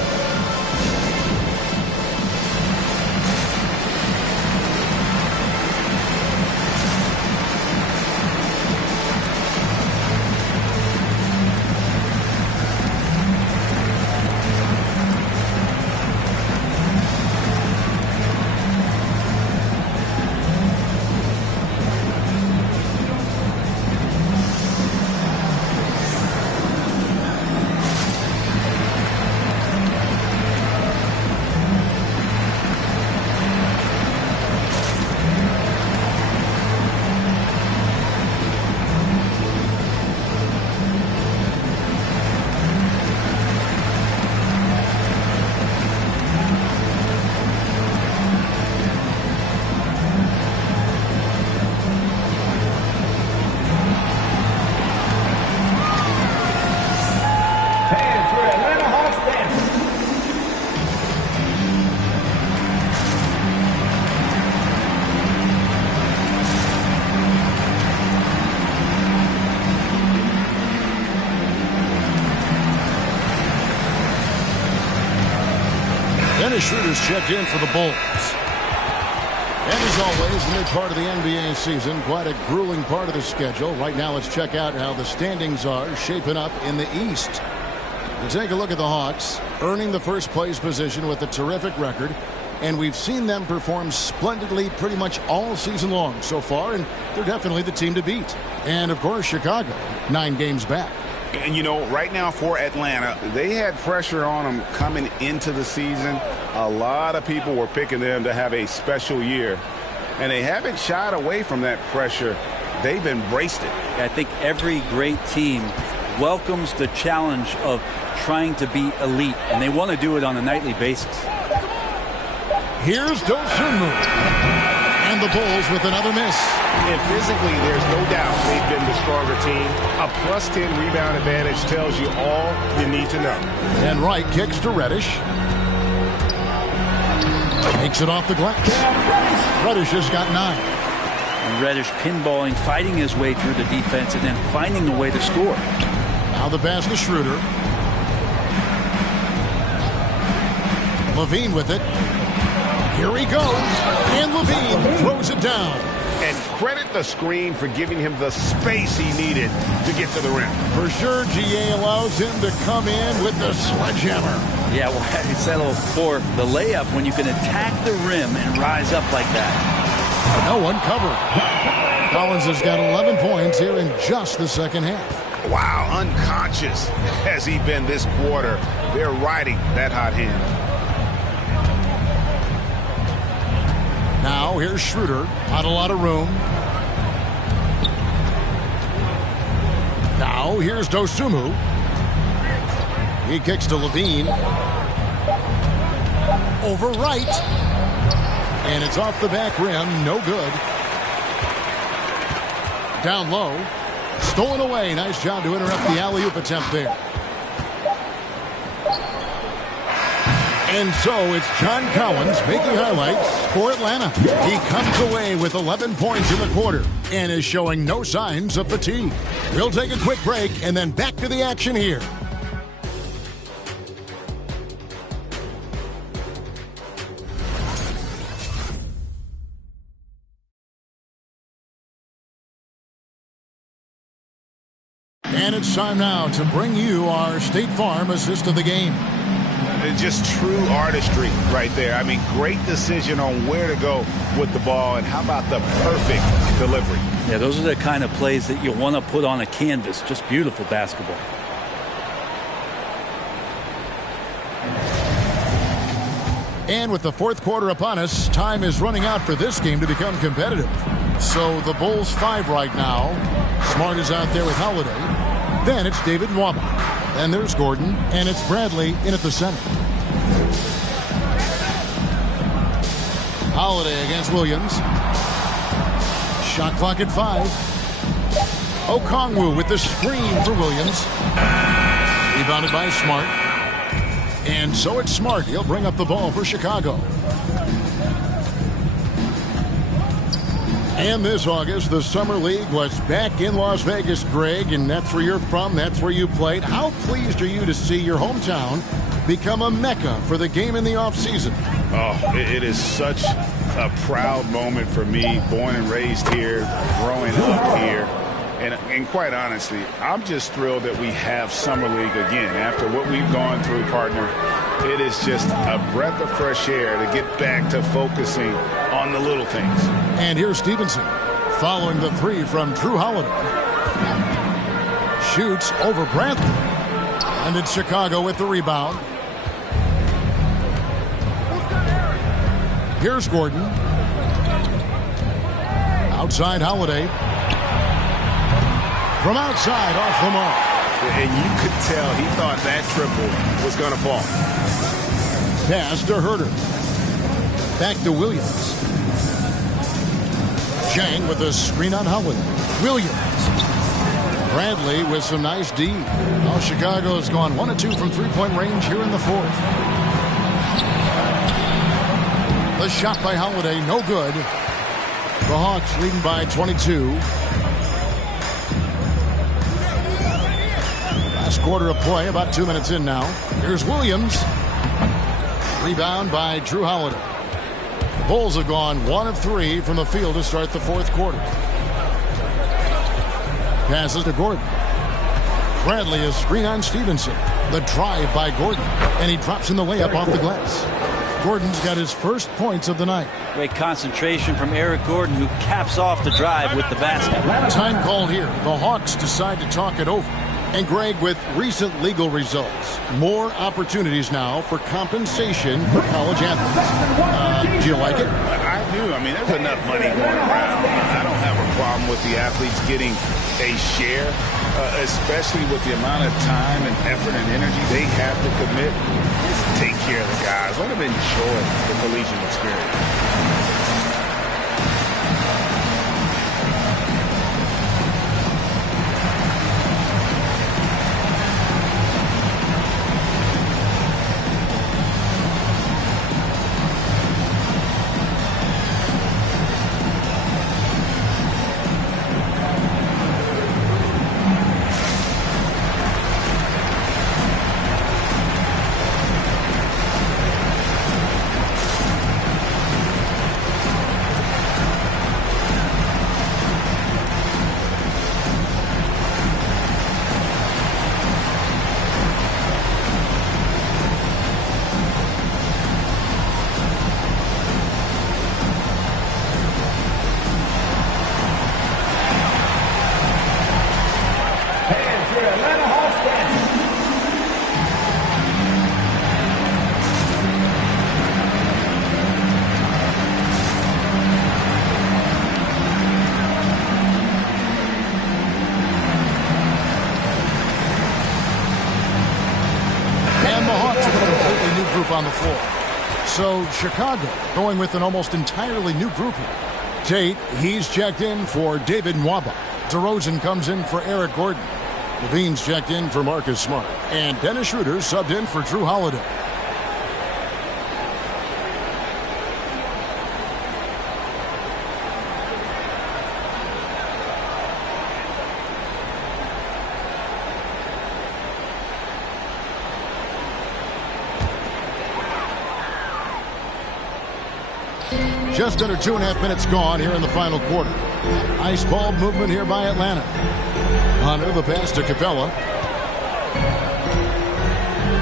Dennis Schroeder's checked in for the Bulls. And as always, the mid part of the NBA season, quite a grueling part of the schedule. Right now, let's check out how the standings are shaping up in the East. We take a look at the Hawks, earning the first place position with a terrific record. And we've seen them perform splendidly pretty much all season long so far, and they're definitely the team to beat. And, of course, Chicago, 9 games back. And, you know, right now for Atlanta, they had pressure on them coming into the season. A lot of people were picking them to have a special year, and they haven't shied away from that pressure. They've embraced it. I think every great team welcomes the challenge of trying to be elite, and they want to do it on a nightly basis. Here's Dosunmu. And the Bulls with another miss. And physically, there's no doubt they've been the stronger team. A +10 rebound advantage tells you all you need to know. And Wright kicks to Reddish. Takes it off the glass. Reddish has got 9. And Reddish pinballing, fighting his way through the defense, and then finding a way to score. Now the pass to Schroeder. Levine with it. Here he goes, and Levine throws it down. And credit the screen for giving him the space he needed to get to the rim. For sure, GA allows him to come in with the sledgehammer. Yeah, well, I settled for the layup when you can attack the rim and rise up like that. No one covered. Collins has got 11 points here in just the second half. Wow, unconscious has he been this quarter. They're riding that hot hand. Now here's Schroeder. Not a lot of room. Now here's Dosunmu. He kicks to Levine. Over Wright. And it's off the back rim. No good. Down low. Stolen away. Nice job to interrupt the alley-oop attempt there. And so it's John Collins making highlights for Atlanta. He comes away with 11 points in the quarter and is showing no signs of fatigue. We'll take a quick break and then back to the action here. And it's time now to bring you our State Farm assist of the game. Just true artistry right there. I mean, great decision on where to go with the ball, and how about the perfect delivery? Yeah, those are the kind of plays that you want to put on a canvas. Just beautiful basketball. And with the fourth quarter upon us, time is running out for this game to become competitive. So the Bulls 5 right now. Smart is out there with Holiday. Then it's David Nwaba. And there's Gordon, and it's Bradley in at the center. Holiday against Williams. Shot clock at 5. Okongwu with the screen for Williams. Rebounded by Smart. And so it's Smart. He'll bring up the ball for Chicago. And this August, the Summer League was back in Las Vegas, Greg, and that's where you're from, that's where you played. How pleased are you to see your hometown become a mecca for the game in the offseason? Oh, it is such a proud moment for me, born and raised here, growing up here. And quite honestly, I'm just thrilled that we have Summer League again. After what we've gone through, partner, it is just a breath of fresh air to get back to focusing on the little things. And here's Stevenson following the 3 from Drew Holiday. Shoots over Bradley. And it's Chicago with the rebound. Here's Gordon. Outside Holiday. From outside, off the mark. And you could tell he thought that triple was going to fall. Pass to Herter. Back to Williams. Chang with a screen on Howard. Williams. Bradley with some nice D. Now Chicago has gone 1 of 2 from three-point range here in the fourth. The shot by Holiday, no good. The Hawks leading by 22. Last quarter of play, about 2 minutes in now. Here's Williams. Rebound by Drew Holiday. The Bulls have gone 1 of 3 from the field to start the fourth quarter. Passes to Gordon. Bradley is screen on Stevenson. The drive by Gordon, and he drops in the layup off the glass. Gordon's got his first points of the night. Great concentration from Eric Gordon, who caps off the drive with the basket. Time called here. The Hawks decide to talk it over. And Greg, with recent legal results, more opportunities now for compensation for college athletes. Do you like it? I do. I mean, there's enough money going around. I don't have a problem with the athletes getting a share, especially with the amount of time and effort and energy they have to commit. Just take care of the guys. Let them enjoy the collegiate experience. On the floor. So Chicago going with an almost entirely new group here. Tate, he's checked in for David Nwaba. DeRozan comes in for Eric Gordon. Levine's checked in for Marcus Smart. And Dennis Schroeder subbed in for Drew Holiday. Just under 2.5 minutes gone here in the final quarter. Ice ball movement here by Atlanta. Hunter, the pass to Capella.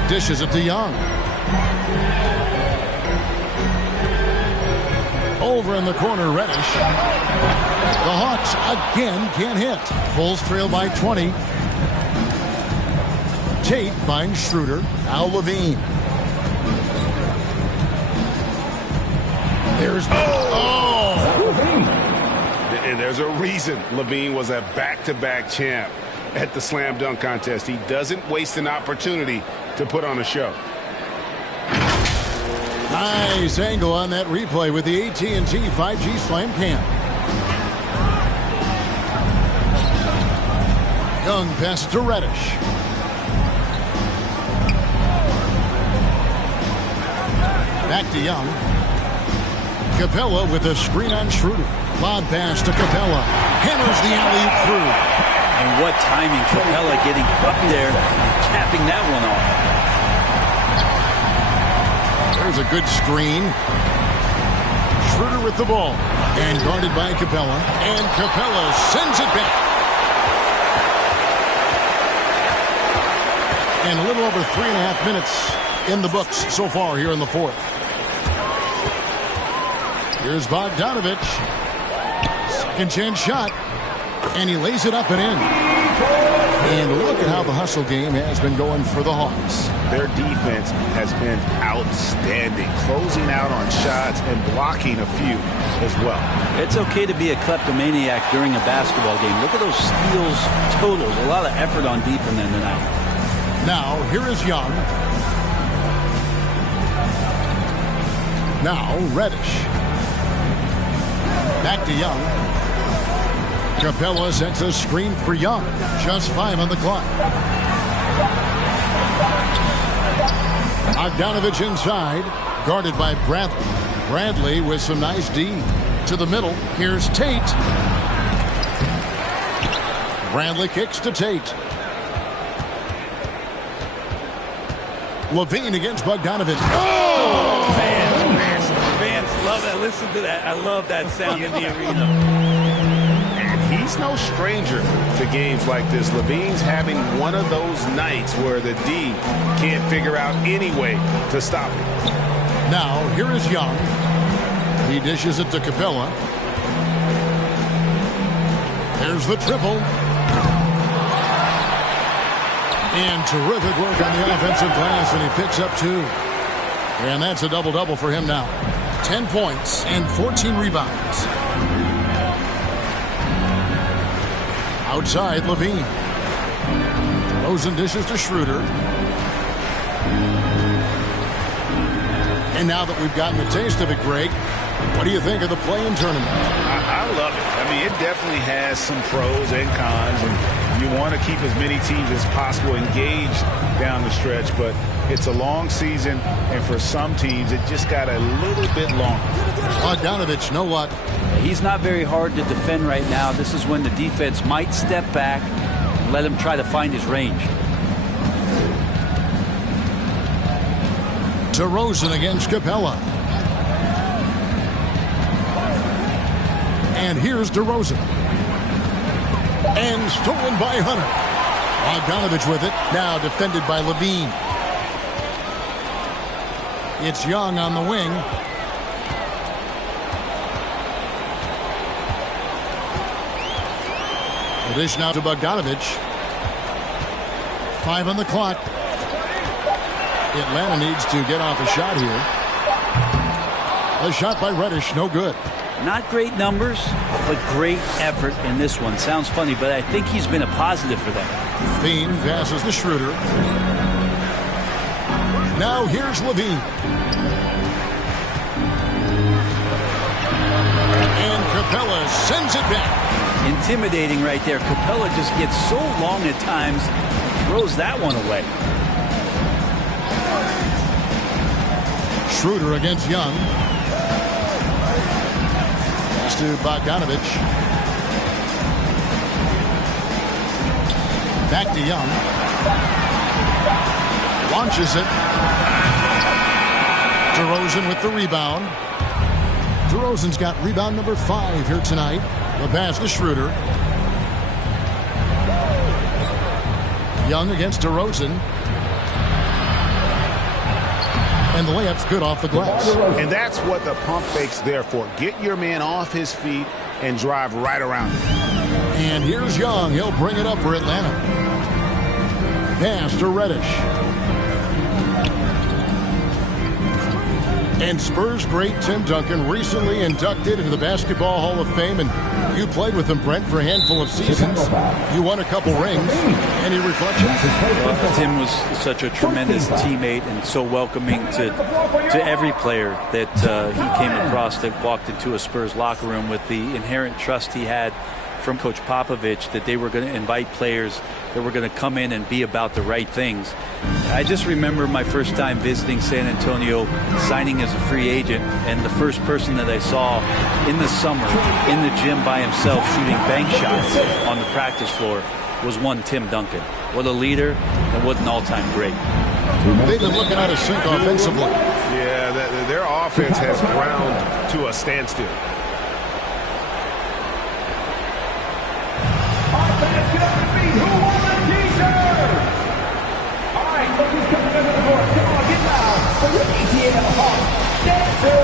Dishes it to Young. Over in the corner, Reddish. The Hawks again can't hit. Bulls trail by 20. Tate finds Schroeder. Now Levine. There's And there's a reason Levine was a back-to-back champ at the slam dunk contest. He doesn't waste an opportunity to put on a show. Nice angle on that replay with the AT&T 5G Slam Cam. Young passes to Reddish. Back to Young. Capella with a screen on Schroeder. Lob pass to Capella. Hammers the alley-oop through. And what timing. Capella getting up there and capping that one off. There's a good screen. Schroeder with the ball. And guarded by Capella. And Capella sends it back. And a little over 3.5 minutes in the books so far here in the fourth. Here's Bogdanovich. Second chance shot. And he lays it up and in. And look at how the hustle game has been going for the Hawks. Their defense has been outstanding, closing out on shots and blocking a few as well. It's okay to be a kleptomaniac during a basketball game. Look at those steals totals. A lot of effort on defense tonight. Now, here is Young. Now, Reddish. Back to Young. Capella sets a screen for Young. Just 5 on the clock. Bogdanovich inside. Guarded by Bradley. Bradley with some nice D. To the middle. Here's Tate. Bradley kicks to Tate. Levine against Bogdanovich. Oh! Fans love that. Listen to that. I love that sound in the arena. And he's no stranger to games like this. LaVine's having one of those nights where the D can't figure out any way to stop him. Now, here is Young. He dishes it to Capella. There's the triple. And terrific work on the offensive glass, and he picks up 2. And that's a double-double for him now. 10 points and 14 rebounds. Outside, Levine. Rosen dishes to Schroeder. And now that we've gotten a taste of it, Greg, what do you think of the play-in tournament? I love it. I mean, it definitely has some pros and cons, and you want to keep as many teams as possible engaged down the stretch, but it's a long season, and for some teams, it just got a little bit longer. Bogdanovich, know what? He's not very hard to defend right now. This is when the defense might step back and let him try to find his range. DeRozan against Capella. And here's DeRozan. And stolen by Hunter. Bogdanovich with it. Now defended by Levine. It's Young on the wing. The dish now to Bogdanovich. 5 on the clock. Atlanta needs to get off a shot here. A shot by Reddish, no good. Not great numbers, but great effort in this one. Sounds funny, but I think he's been a positive for them. Levine passes to Schroeder. Now here's Levine. And Capella sends it back. Intimidating right there. Capella just gets so long at times, throws that one away. Schroeder against Young. Pass to Bogdanovich. Back to Young. Launches it. DeRozan with the rebound. DeRozan's got rebound number 5 here tonight. The pass to Schroeder. Young against DeRozan. And the layup's good off the glass. And that's what the pump fake's there for. Get your man off his feet and drive right around him. And here's Young. He'll bring it up for Atlanta. Pass to Reddish. And Spurs great Tim Duncan recently inducted into the Basketball Hall of Fame, and you played with him, Brent, for a handful of seasons. You won a couple rings. Any reflections? Tim was such a tremendous teammate and so welcoming to every player that he came across that walked into a Spurs locker room, with the inherent trust he had from Coach Popovich that they were going to invite players that were going to come in and be about the right things. I just remember my first time visiting San Antonio, signing as a free agent, and the first person that I saw in the summer in the gym by himself shooting bank shots on the practice floor was one Tim Duncan. What a leader and what an all-time great. They've been looking at a sync offensively. Yeah, their offense has ground to a standstill. Who won the t-shirt? All right, look who's coming under the board. Come on, get loud for your ATL Hawks Dancer.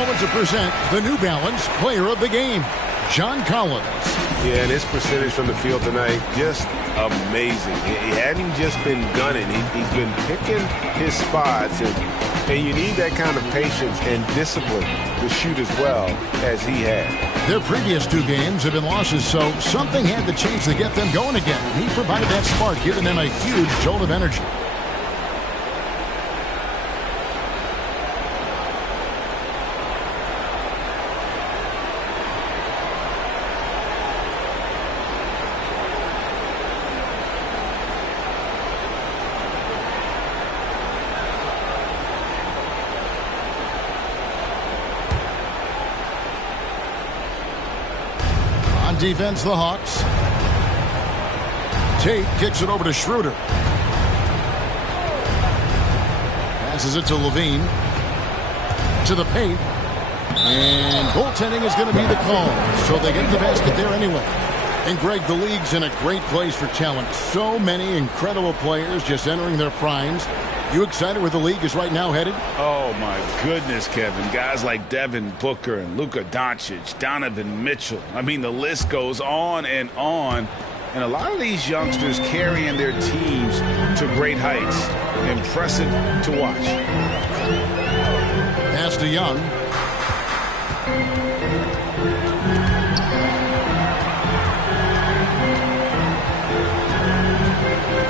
moment to present the New Balance Player of the Game, John Collins. Yeah, and his percentage from the field tonight, just amazing. He hadn't just been gunning. He's been picking his spots, and you need that kind of patience and discipline to shoot as well as he had. Their previous 2 games have been losses, so something had to change to get them going again. He provided that spark, giving them a huge jolt of energy. Defense, the Hawks. Tate kicks it over to Schroeder. Passes it to Levine. To the paint. And goaltending is going to be the call. So they get the basket there anyway. And Greg, the league's in a great place for talent. So many incredible players just entering their primes. You excited where the league is right now headed? Oh, my goodness, Kevin. Guys like Devin Booker and Luka Doncic, Donovan Mitchell. I mean, the list goes on and on. And a lot of these youngsters carrying their teams to great heights. Impressive to watch. Pass to Young.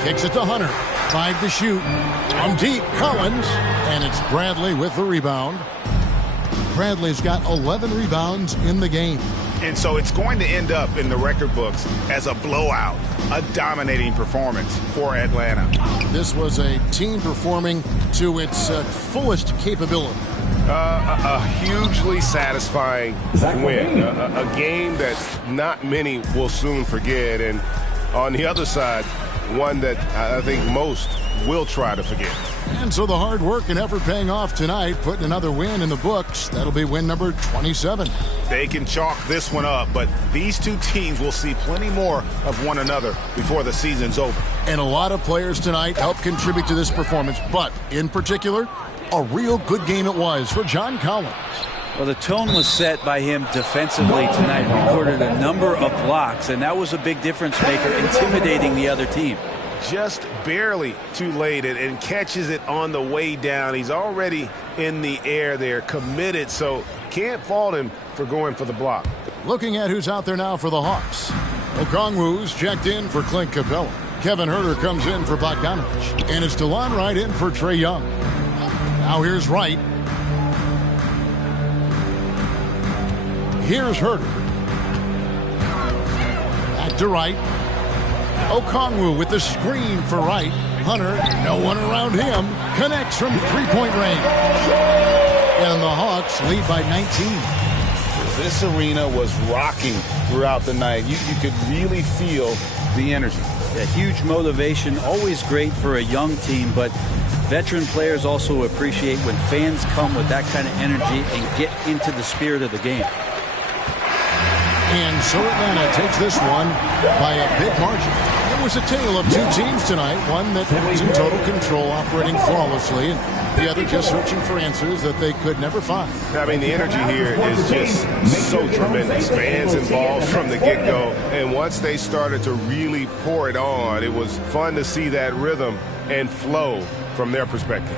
Kicks it to Hunter. 5 to shoot. From deep, Collins. And it's Bradley with the rebound. Bradley's got 11 rebounds in the game. And so it's going to end up in the record books as a blowout, a dominating performance for Atlanta. This was a team performing to its fullest capability. A hugely satisfying win. A game that not many will soon forget. And on the other side, one that I think most will try to forget. And so the hard work and effort paying off tonight, putting another win in the books. That'll be win number 27. They can chalk this one up, but these two teams will see plenty more of one another before the season's over. And a lot of players tonight helped contribute to this performance, but in particular, a real good game it was for John Collins. Well, the tone was set by him defensively tonight. Recorded a number of blocks, and that was a big difference maker, intimidating the other team. Just barely too late and catches it on the way down. He's already in the air there, committed, so can't fault him for going for the block. Looking at who's out there now for the Hawks. Okongwu's checked in for Clint Capella. Kevin Huerter comes in for Bogdanovich. And it's DeLon Wright in for Trae Young. Now here's Wright. Here's Huerter. Back to Wright. Okongwu with the screen for Wright. Hunter, no one around him, connects from three-point range. And the Hawks lead by 19. This arena was rocking throughout the night. You could really feel the energy. Yeah, huge motivation, always great for a young team, but veteran players also appreciate when fans come with that kind of energy and get into the spirit of the game. And so Atlanta takes this one by a big margin. It was a tale of two teams tonight, one that was in total control, operating flawlessly, and the other just searching for answers that they could never find. I mean, the energy here is just so tremendous. Fans involved from the get-go, and once they started to really pour it on, it was fun to see that rhythm and flow from their perspective.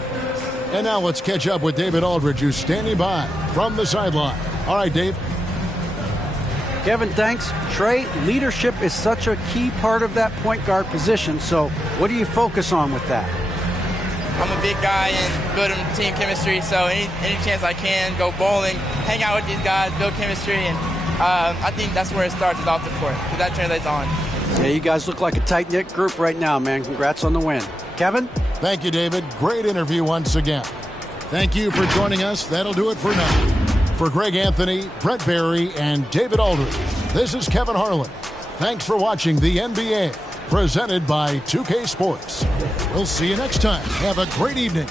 And now let's catch up with David Aldridge, who's standing by from the sideline. All right, Dave. Kevin, thanks. Trae, leadership is such a key part of that point guard position, so what do you focus on with that? I'm a big guy and building team chemistry, so any chance I can, go bowling, hang out with these guys, build chemistry, and I think that's where it starts, is off the court, because that translates on. Yeah, you guys look like a tight-knit group right now, man. Congrats on the win. Kevin? Thank you, David. Great interview once again. Thank you for joining us. That'll do it for now. For Greg Anthony, Brett Barry, and David Aldridge, this is Kevin Harlan. Thanks for watching the NBA, presented by 2K Sports. We'll see you next time. Have a great evening.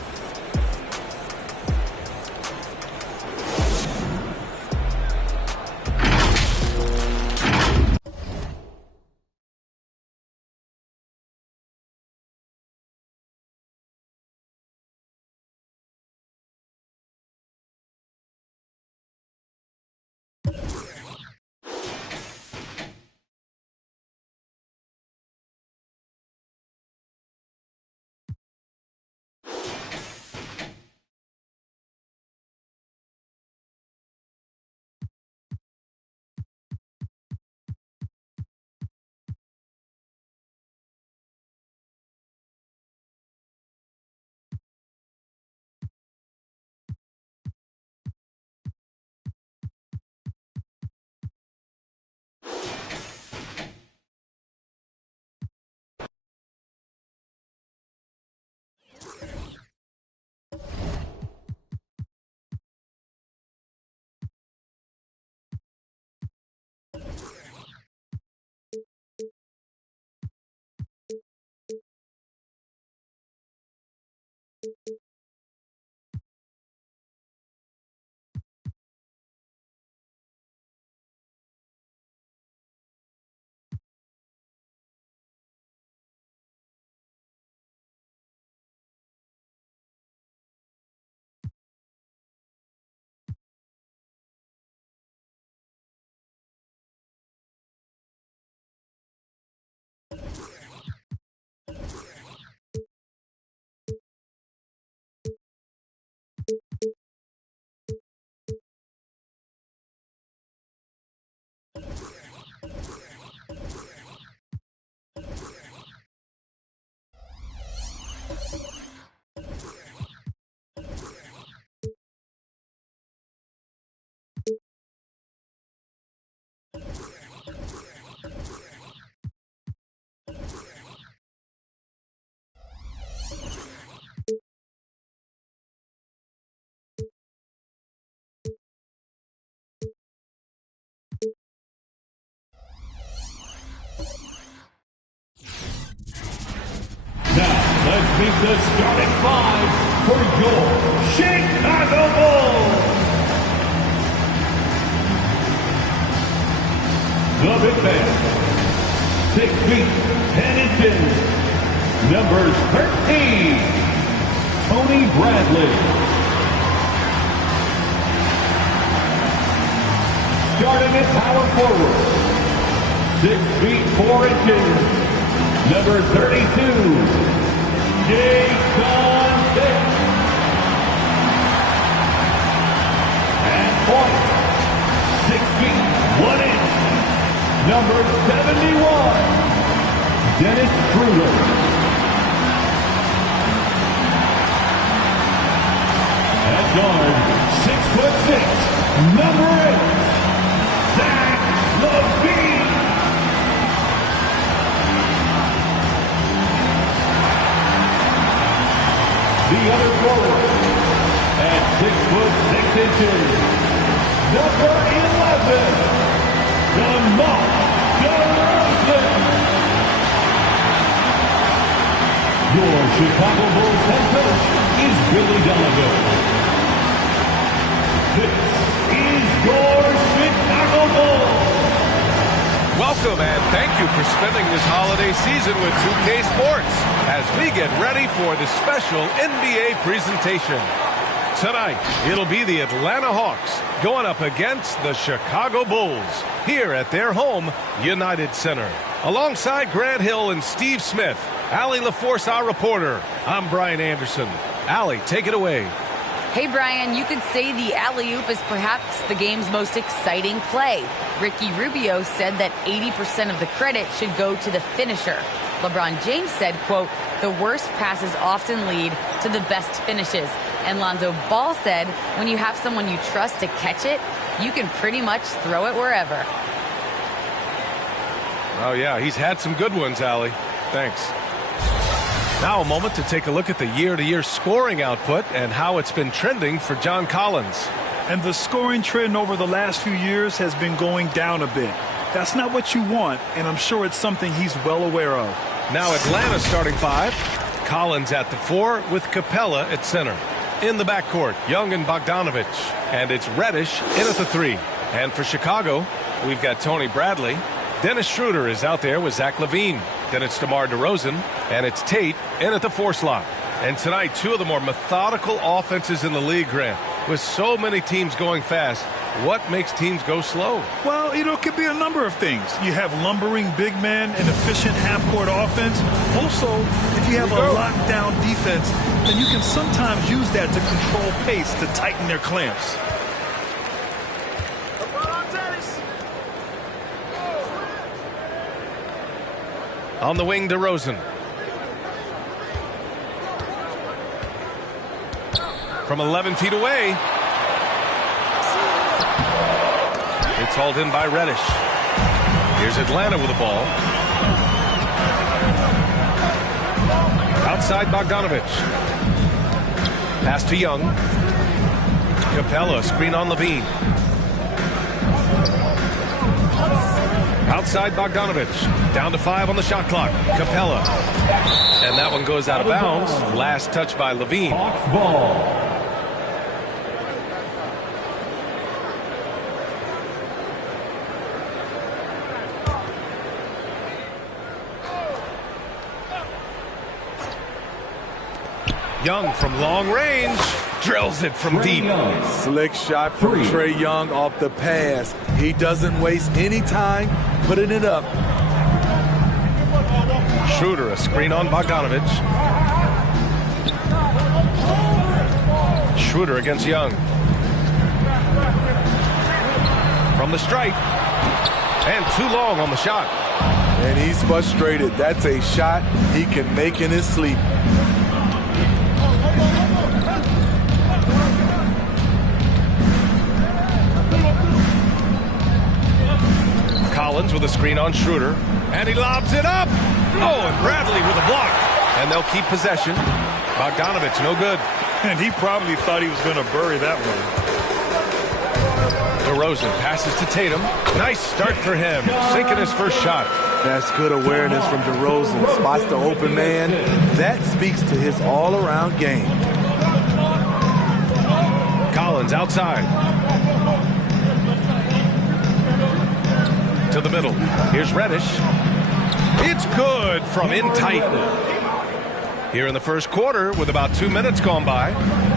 Now, let's meet the starting five for your Chicago Bulls. The big man, 6 feet, 10 inches, number 13, Tony Bradley. Starting at power forward, 6 feet, 4 inches, number 32, Jason Tate. At point, 6 feet, 1 inch, number 71, Dennis Schroeder. At guard, 6'6", number 8, Zach LaVine. The other forward, at 6'6", number 11, DeMar DeRozan. Your Chicago Bulls head coach is Billy Donovan. This is your Chicago Bulls. Welcome and thank you for spending this holiday season with 2K Sports as we get ready for the special NBA presentation. Tonight, it'll be the Atlanta Hawks going up against the Chicago Bulls here at their home, United Center. Alongside Grant Hill and Steve Smith, Allie LaForce, our reporter, I'm Brian Anderson. Allie, take it away. Hey, Brian, you could say the alley-oop is perhaps the game's most exciting play. Ricky Rubio said that 80% of the credit should go to the finisher. LeBron James said, quote, the worst passes often lead to the best finishes. And Lonzo Ball said, when you have someone you trust to catch it, you can pretty much throw it wherever. Oh, yeah, he's had some good ones, Allie. Thanks. Now a moment to take a look at the year-to-year scoring output and how it's been trending for John Collins. And the scoring trend over the last few years has been going down a bit. That's not what you want, and I'm sure it's something he's well aware of. Now Atlanta starting five. Collins at the 4 with Capella at center. In the backcourt, Young and Bogdanovich. And it's Reddish in at the 3. And for Chicago, we've got Tony Bradley. Dennis Schroeder is out there with Zach LaVine. Then it's DeMar DeRozan, and it's Tate in at the 4 slot. And tonight, two of the more methodical offenses in the league, Grant. With so many teams going fast, what makes teams go slow? Well, it could be a number of things. You have lumbering big men and efficient half-court offense. Also, if you have a lockdown defense, then you can sometimes use that to control pace to tighten their clamps. On the wing, DeRozan. From 11 feet away. It's hauled in by Reddish. Here's Atlanta with the ball. Outside Bogdanovich. Pass to Young. Capella, screen on LaVine. Outside Bogdanovich. Down to 5 on the shot clock. Capella. And that one goes out of bounds. Last touch by Levine. Young from long range. Drills it from deep. Slick shot from Trae Young off the pass. He doesn't waste any time putting it up. Schroeder, a screen on Bogdanovich. Schroeder against Young. From the stripe. And too long on the shot. And he's frustrated. That's a shot he can make in his sleep. Collins with a screen on Schroeder. And he lobs it up. Oh, and Bradley with a block. And they'll keep possession. Bogdanovich, no good. And he probably thought he was going to bury that one. DeRozan passes to Tatum. Nice start for him. Sinking his first shot. That's good awareness from DeRozan. Spots the open man. That speaks to his all-around game. Collins outside. To the middle. Here's Reddish. It's good from in tight. Here in the first quarter with about 2 minutes gone by.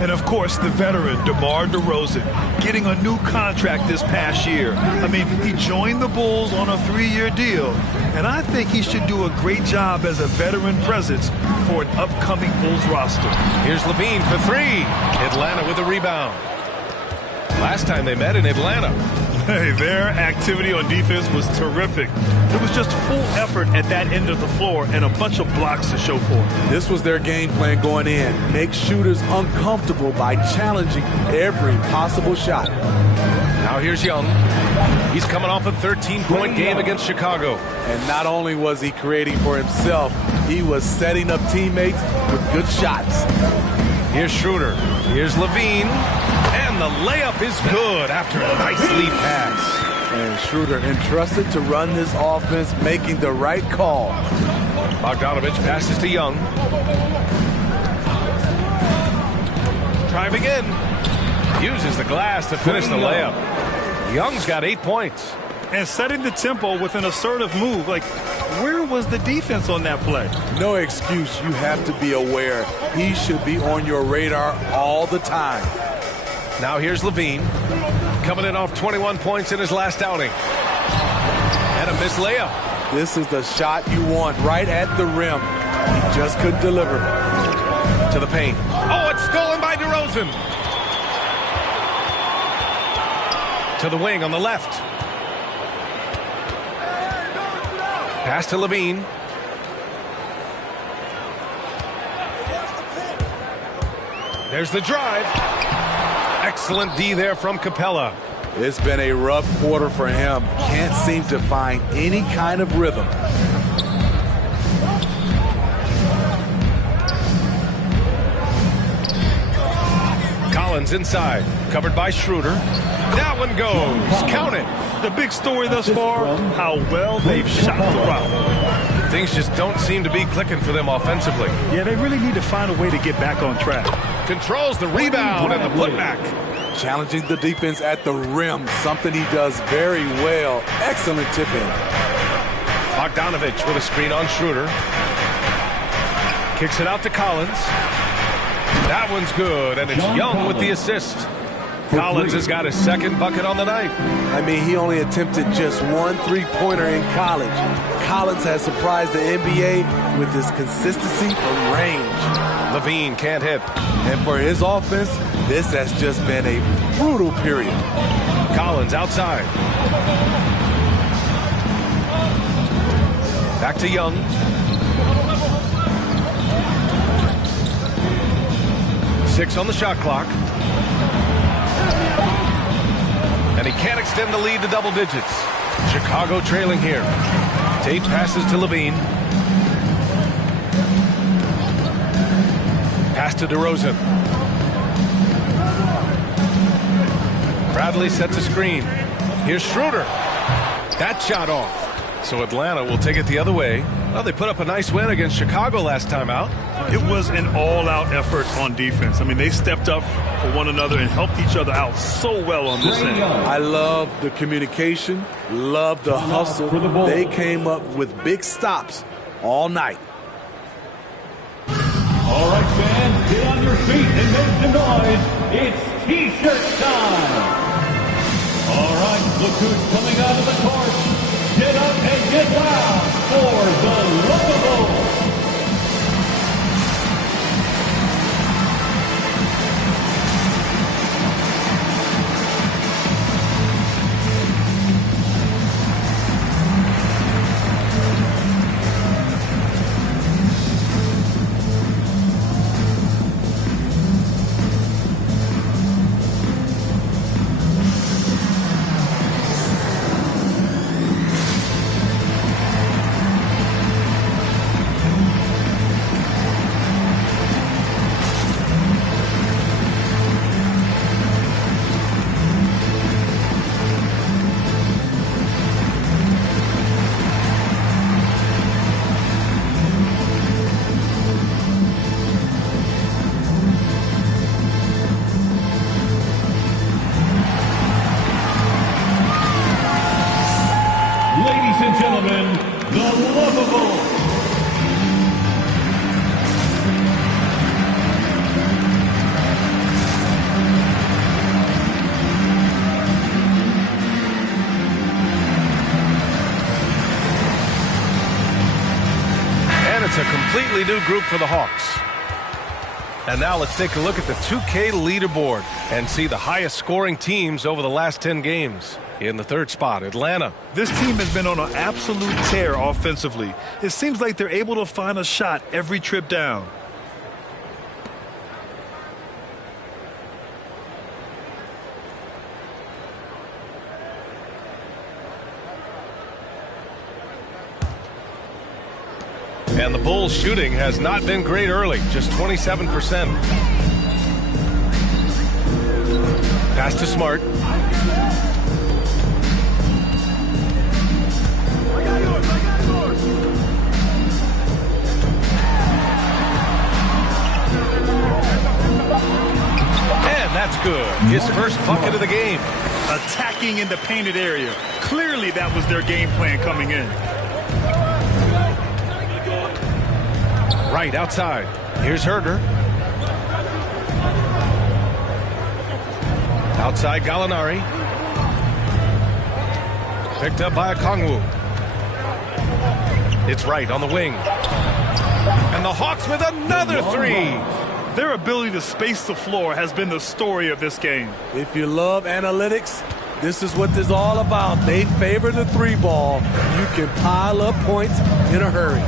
And of course, the veteran, DeMar DeRozan, getting a new contract this past year. I mean, he joined the Bulls on a 3-year deal. And I think he should do a great job as a veteran presence for an upcoming Bulls roster. Here's Levine for 3. Atlanta with a rebound. Last time they met in Atlanta. Hey, their activity on defense was terrific. It was just full effort at that end of the floor and a bunch of blocks to show for it. This was their game plan going in. Make shooters uncomfortable by challenging every possible shot. Now here's Young. He's coming off a 13-point game against Chicago. And not only was he creating for himself, he was setting up teammates with good shots. Here's Schroeder. Here's Levine. And the layup is good after a nice lead pass. And Schroeder entrusted to run this offense, making the right call. Bogdanovich passes to Young. Driving in. Uses the glass to finish the layup. Young's got 8 points. And setting the tempo with an assertive move. Like, where was the defense on that play? No excuse. You have to be aware. He should be on your radar all the time. Now here's Levine. Coming in off 21 points in his last outing. And a missed layup. This is the shot you want right at the rim. He just couldn't deliver. To the paint. Oh, it's stolen by DeRozan. To the wing on the left. Pass to Levine. There's the drive. Excellent D there from Capella. It's been a rough quarter for him. Can't seem to find any kind of rhythm. Collins inside. Covered by Schroeder. That one goes. Count it. The big story thus far, how well they've shot the route. Things just don't seem to be clicking for them offensively. Yeah, they really need to find a way to get back on track. Controls the rebound and the putback. Challenging the defense at the rim, something he does very well. Excellent tip-in. Bogdanovich with a screen on Schroeder. Kicks it out to Collins. That one's good, and it's Young with the assist. Collins has got his second bucket on the night. I mean, he only attempted just 1 3-pointer in college. Collins has surprised the NBA with his consistency from range. Levine can't hit. And for his offense, this has just been a brutal period. Collins outside. Back to Young. Six on the shot clock. And he can't extend the lead to double digits. Chicago trailing here. Tate passes to Levine. Pass to DeRozan. Bradley sets a screen. Here's Schroeder. That shot off. So Atlanta will take it the other way. Well, they put up a nice win against Chicago last time out. It was an all-out effort on defense. I mean, they stepped up for one another and helped each other out so well on this end. I love the communication, love the hustle. They came up with big stops all night. All right, fans, get on your feet and make some noise. It's T-shirt time. All right, look who's coming out of the court. Get up and get loud for the Lovable. It's a completely new group for the Hawks. And now let's take a look at the 2K leaderboard and see the highest scoring teams over the last 10 games. In the third spot, Atlanta. This team has been on an absolute tear offensively. It seems like they're able to find a shot every trip down. And the Bulls' shooting has not been great early, just 27%. Pass to Smart. And that's good. His first bucket of the game. Attacking in the painted area. Clearly that was their game plan coming in. Right outside. Here's Herder. Outside Gallinari. Picked up by Okongwu. It's right on the wing. And the Hawks with another three. Their ability to space the floor has been the story of this game. If you love analytics, this is what this is all about. They favor the three ball. You can pile up points in a hurry.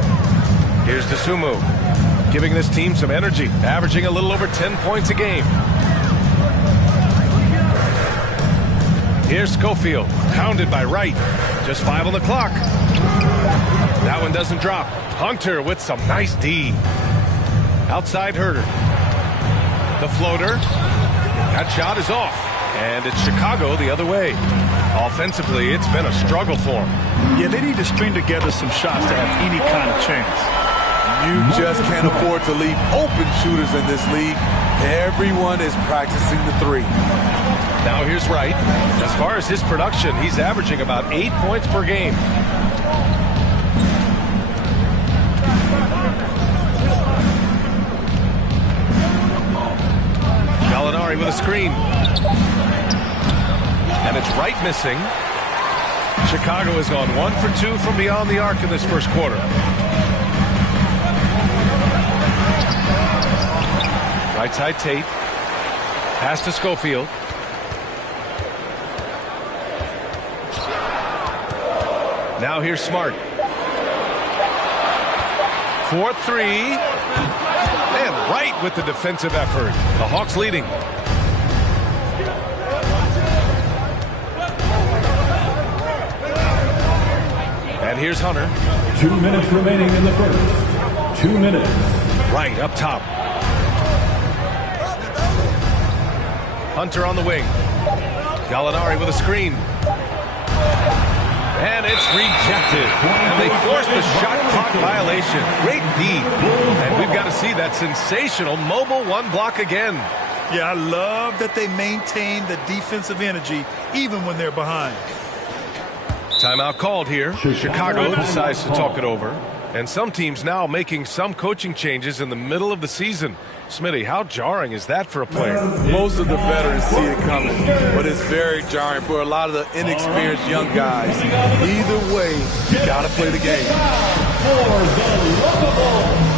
Here's Dosunmu, giving this team some energy, averaging a little over 10 points a game. Here's Schofield, pounded by Wright. Just 5 on the clock. That one doesn't drop. Hunter with some nice D. Outside Herder. The floater. That shot is off. And it's Chicago the other way. Offensively, it's been a struggle for them. Yeah, they need to string together some shots to have any kind of chance. You just can't afford to leave open shooters in this league. Everyone is practicing the three. Now here's Wright. As far as his production, he's averaging about 8 points per game. Gallinari with a screen. And it's Wright missing. Chicago has gone 1 for 2 from beyond the arc in this first quarter. Right side Tate. Pass to Schofield. Now here's Smart. 4-3. And Wright with the defensive effort. The Hawks leading. And here's Hunter. 2 minutes remaining in the first. 2 minutes. Right up top. Hunter on the wing. Gallinari with a screen. And it's rejected. And they forced the shot clock violation. Great D. And we've got to see that sensational mobile one block again. Yeah, I love that they maintain the defensive energy even when they're behind. Timeout called here. Chicago decides to talk it over. And some teams now making some coaching changes in the middle of the season. Smitty, how jarring is that for a player? Most of the veterans see it coming, but it's very jarring for a lot of the inexperienced young guys. Either way, you got to play the game. For the Lovable.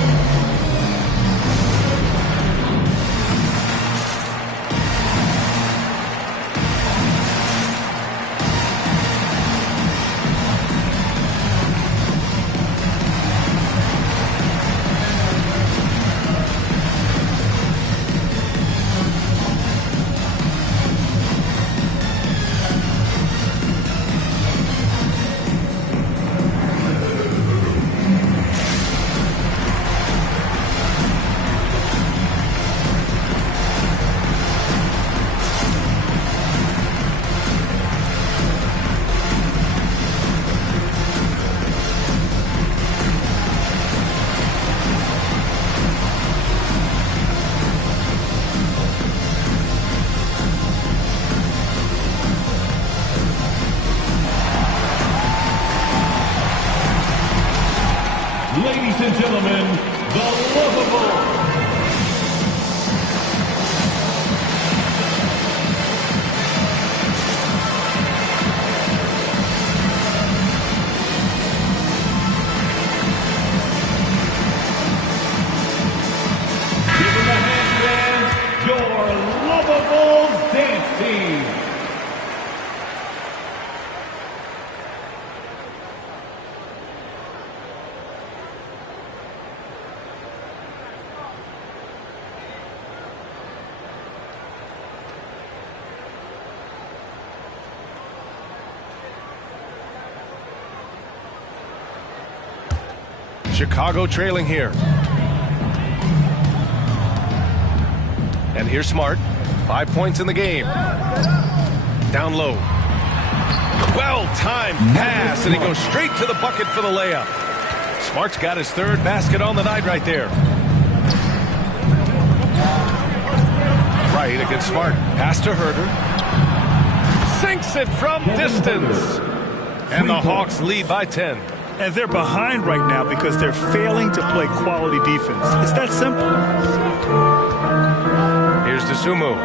Ladies and gentlemen, the Lovable. Giving the handstands, your Lovables dance team. Chicago trailing here. And here's Smart. 5 points in the game. Down low. Well-timed pass, and he goes straight to the bucket for the layup. Smart's got his third basket on the night right there. Right against Smart. Pass to Herder. Sinks it from distance. And the Hawks lead by 10. And they're behind right now because they're failing to play quality defense. It's that simple. Here's DeSumo.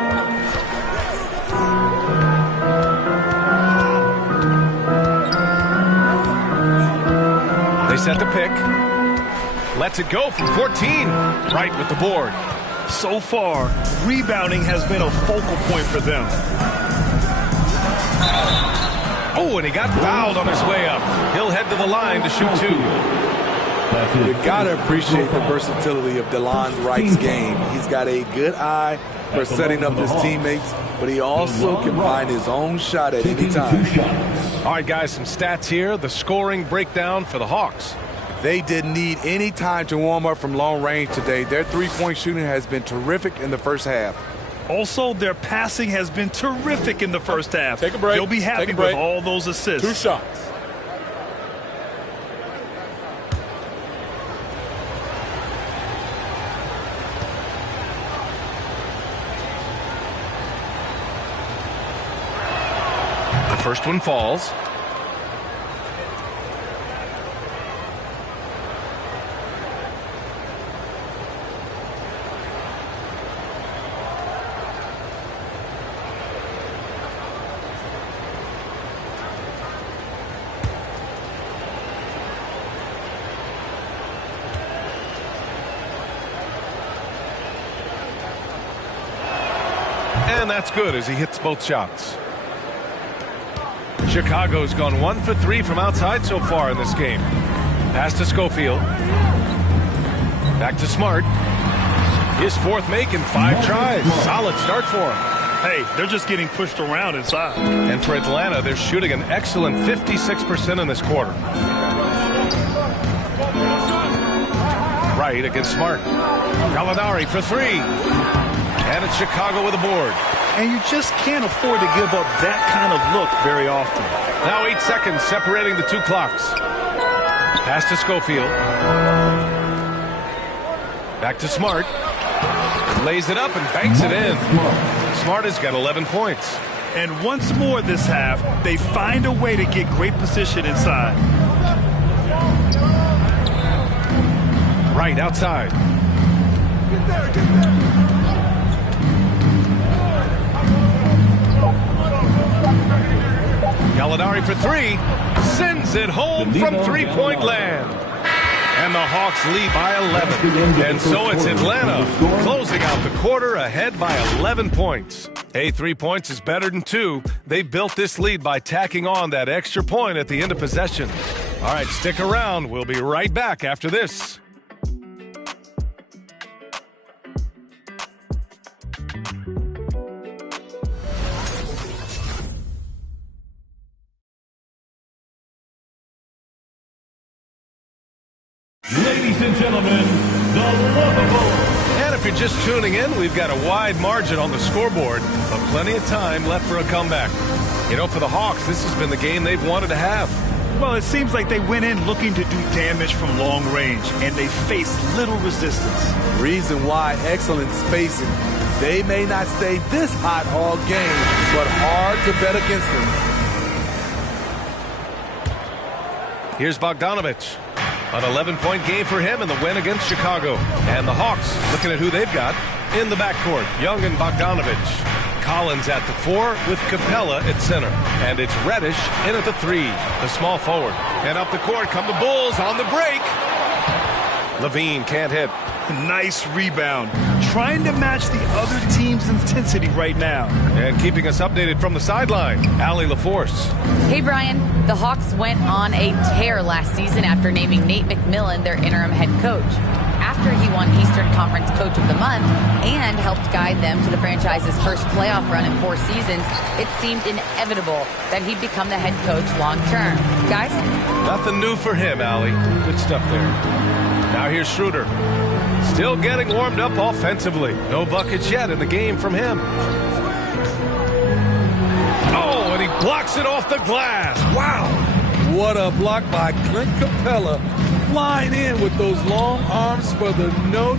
They set the pick. Lets it go from 14. Right with the board. So far, rebounding has been a focal point for them. Oh, and he got fouled on his way up. He'll head to the line to shoot two. You got to appreciate the versatility of DeLon Wright's game. He's got a good eye for setting up his teammates, but he also can find his own shot at any time. All right, guys, some stats here. The scoring breakdown for the Hawks. They didn't need any time to warm up from long range today. Their three-point shooting has been terrific in the first half. Also, their passing has been terrific in the first half. Take a break. They'll be happy with all those assists. 2 shots. The first one falls. And that's good as he hits both shots. Chicago's gone 1 for 3 from outside so far in this game. Pass to Schofield. Back to Smart. His fourth make in 5 tries. Solid start for him. Hey, they're just getting pushed around inside. And for Atlanta, they're shooting an excellent 56% in this quarter. Right against Smart. Gallinari for 3. And it's Chicago with a board. And you just can't afford to give up that kind of look very often. Now 8 seconds separating the two clocks. Pass to Schofield. Back to Smart. Lays it up and banks it in. Smart has got 11 points. And once more this half, they find a way to get great position inside. Right outside. Get there, get there. Gallinari for three. Sends it home from three-point land. And the Hawks lead by 11. And so it's Atlanta closing out the quarter ahead by 11 points. Hey, 3 points is better than 2. They built this lead by tacking on that extra point at the end of possession. All right, stick around. We'll be right back after this. Ladies and gentlemen, the lovable. And if you're just tuning in, we've got a wide margin on the scoreboard, but plenty of time left for a comeback. You know, for the Hawks, this has been the game they've wanted to have. Well, it seems like they went in looking to do damage from long range, and they faced little resistance. Reason why, excellent spacing. They may not stay this hot all game, but hard to bet against them. Here's Bogdanovich. An 11-point game for him in the win against Chicago. And the Hawks looking at who they've got in the backcourt. Young and Bogdanovich. Collins at the 4 with Capella at center. And it's Reddish in at the 3, the small forward. And up the court come the Bulls on the break. Levine can't hit. Nice rebound. Trying to match the other team's intensity right now. And keeping us updated from the sideline, Allie LaForce. Hey, Brian. The Hawks went on a tear last season after naming Nate McMillan their interim head coach. After he won Eastern Conference Coach of the Month and helped guide them to the franchise's first playoff run in 4 seasons, it seemed inevitable that he'd become the head coach long term. Guys? Nothing new for him, Allie. Good stuff there. Now here's Schroeder. Still getting warmed up offensively. No buckets yet in the game from him. Oh, and he blocks it off the glass. Wow. What a block by Clint Capella. Flying in with those long arms for the no.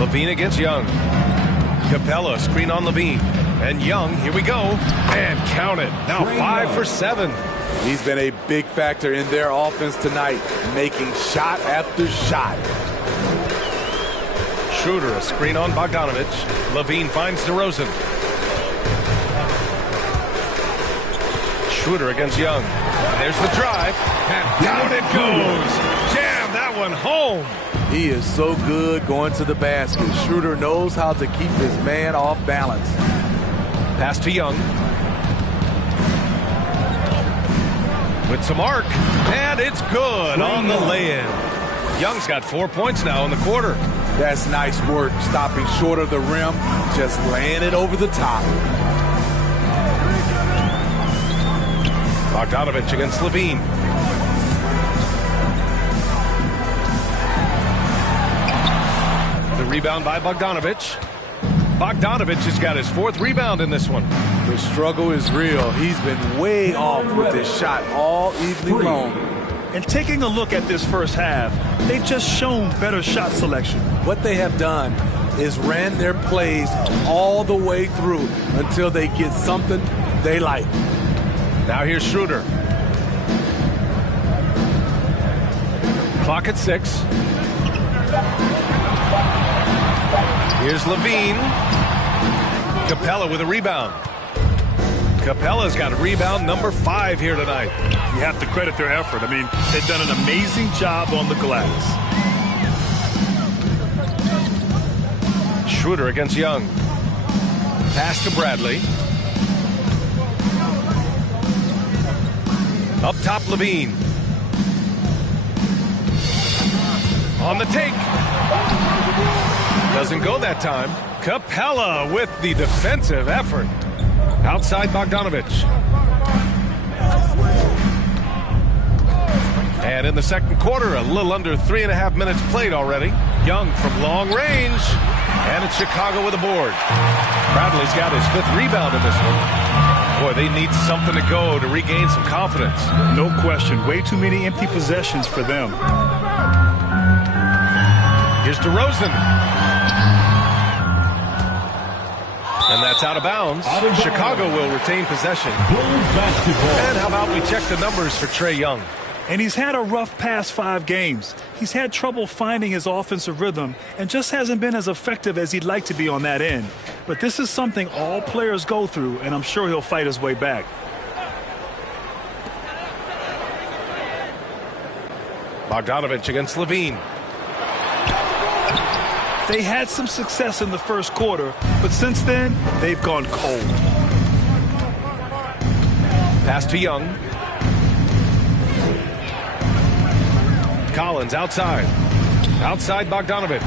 Levine against Young. Capella, screen on Levine. And Young, here we go. And count it. Now 5 for 7. He's been a big factor in their offense tonight, making shot after shot. Schroeder, a screen on Bogdanovich. Levine finds DeRozan. Schroeder against Young. There's the drive. And down it goes. Jam that one home. He is so good going to the basket. Schroeder knows how to keep his man off balance. Pass to Young. With some arc, and it's good on the lay-in. Young's got 4 points now in the quarter. That's nice work, stopping short of the rim, just laying it over the top. Bogdanovich against Levine. The rebound by Bogdanovich. Bogdanovich has got his 4th rebound in this one. The struggle is real. He's been way off with his shot all evening long. And taking a look at this first half, they've just shown better shot selection. What they have done is ran their plays all the way through until they get something they like. Now here's Schroeder. Clock at 6. Here's Levine. Capella with a rebound. Capella's got a rebound number 5 here tonight. You have to credit their effort. I mean, they've done an amazing job on the glass. Schroeder against Young. Pass to Bradley. Up top, Levine. On the take. Doesn't go that time. Capella with the defensive effort. Outside Bogdanovich. And in the second quarter, a little under 3.5 minutes played already. Young from long range. And it's Chicago with a board. Bradley's got his 5th rebound in this one. Boy, they need something to go to regain some confidence. No question. Way too many empty possessions for them. Here's DeRozan. And that's out of bounds. Chicago will retain possession. And how about we check the numbers for Trae Young? And he's had a rough past 5 games. He's had trouble finding his offensive rhythm and just hasn't been as effective as he'd like to be on that end. But this is something all players go through, and I'm sure he'll fight his way back. Bogdanovich against Levine. They had some success in the first quarter, but since then, they've gone cold. Pass to Young. Collins outside. Outside Bogdanovich.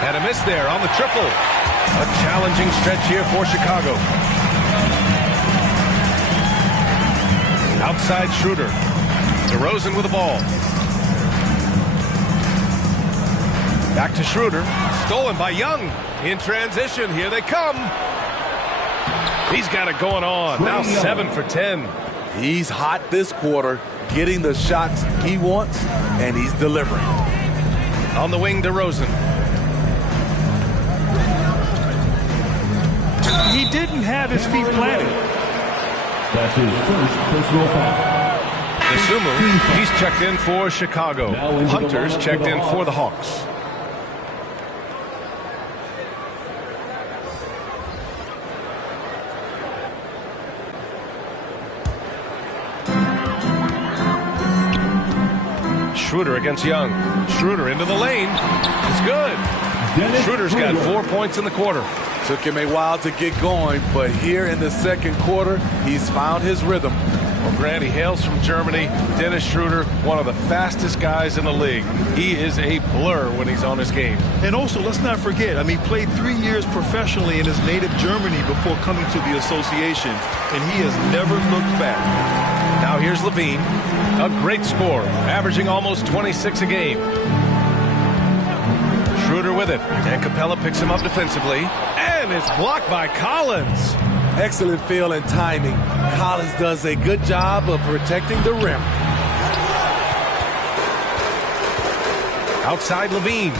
And a miss there on the triple. A challenging stretch here for Chicago. Outside Schroeder. DeRozan with the ball. Back to Schroeder. Stolen by Young. In transition. Here they come. He's got it going on. Now 7 for 10. He's hot this quarter, getting the shots he wants, and he's delivering. On the wing, DeRozan. He didn't have his feet planted. That's his first personal foul. Dosunmu, he's checked in for Chicago. Hunter's checked in for the Hawks. Schroeder against Young. Schroeder into the lane. It's good. Schroeder's got 4 points in the quarter. Took him a while to get going, but here in the second quarter, he's found his rhythm. Well, Grant, he hails from Germany. Dennis Schroeder, one of the fastest guys in the league. He is a blur when he's on his game. And also, let's not forget, he played 3 years professionally in his native Germany before coming to the association, and he has never looked back. Now here's Levine, a great scorer, averaging almost 26 a game. Schroeder with it, and Capella picks him up defensively, and it's blocked by Collins. Excellent feel and timing. Collins does a good job of protecting the rim. Outside Levine.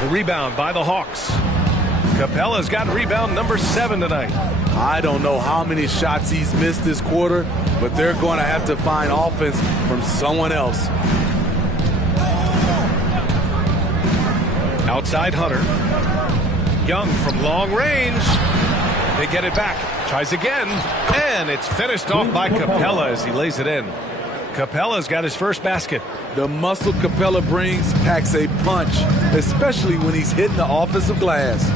The rebound by the Hawks. Capella's got rebound number 7 tonight. I don't know how many shots he's missed this quarter, but they're going to have to find offense from someone else. Outside Hunter. Young from long range. They get it back. Tries again. And it's finished off by Capella as he lays it in. Capella's got his first basket. The muscle Capella brings packs a punch, especially when he's hitting the offensive glass.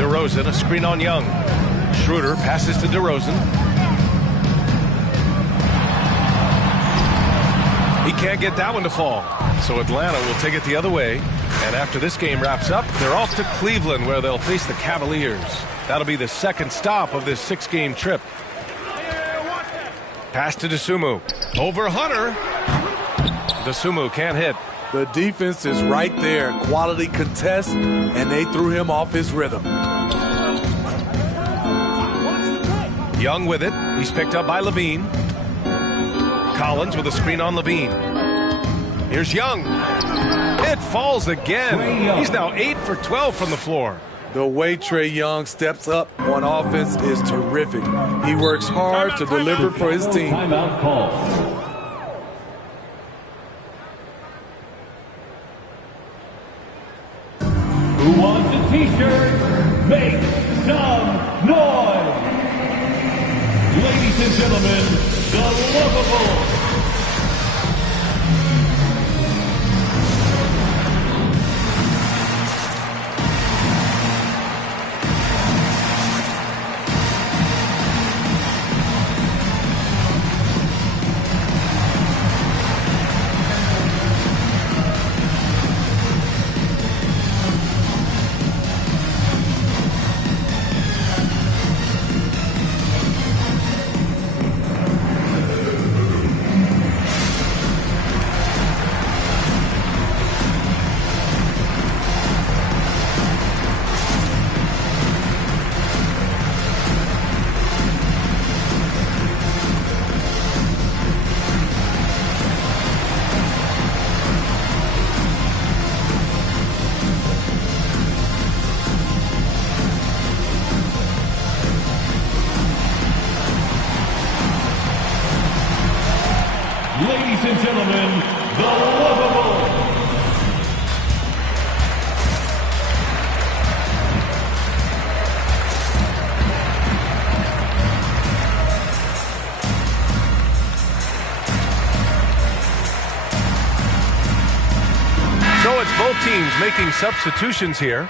DeRozan, a screen on Young. Schroeder passes to DeRozan. He can't get that one to fall. So Atlanta will take it the other way. And after this game wraps up, they're off to Cleveland where they'll face the Cavaliers. That'll be the second stop of this 6-game trip. Pass to Dosunmu. Over Hunter. Dosunmu can't hit. The defense is right there. Quality contest, and they threw him off his rhythm. Young with it. He's picked up by Levine. Collins with a screen on Levine. Here's Young. It falls again. He's now 8 for 12 from the floor. The way Trae Young steps up on offense is terrific. He works hard to deliver for his team. Timeout call. Who wants a t-shirt? Make some noise! Ladies and gentlemen, the lovable making substitutions here.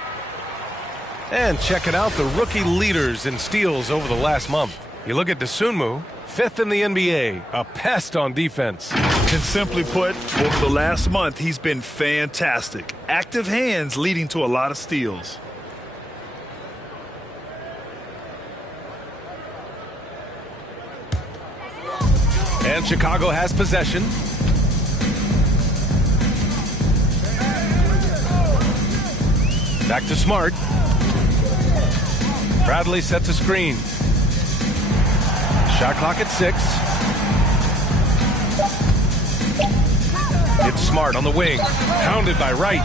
And checking out the rookie leaders in steals over the last month. You look at Dosunmu, 5th in the NBA, a pest on defense. And simply put, over the last month, he's been fantastic. Active hands leading to a lot of steals. And Chicago has possession. Back to Smart. Bradley sets a screen. Shot clock at 6. It's Smart on the wing. Pounded by Wright.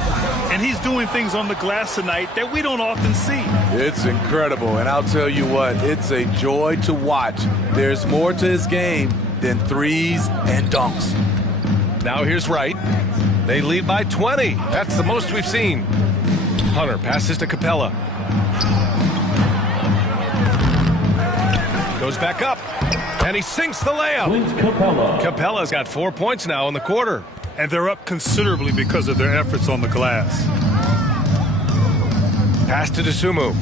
And he's doing things on the glass tonight that we don't often see. It's incredible. And I'll tell you what, it's a joy to watch. There's more to his game than threes and dunks. Now here's Wright. They lead by 20. That's the most we've seen. Hunter passes to Capella. Goes back up. And he sinks the layup. Capella's got 4 points now in the quarter. And they're up considerably because of their efforts on the glass. Pass to Dosunmu.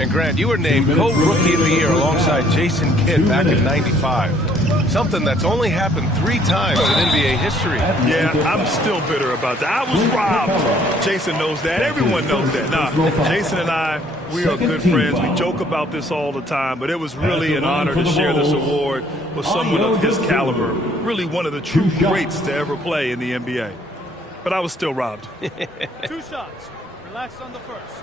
And Grant, you were named co-rookie of the year alongside Jason Kidd back in '95. Something that's only happened 3 times in NBA history. Yeah, I'm still bitter about that. I was robbed. Jason knows that. Everyone knows that. Nah, Jason and I, we are good friends. We joke about this all the time, but it was really an honor to share this award with someone of his caliber. Really one of the true greats to ever play in the NBA. But I was still robbed. 2 shots. Relax on the first.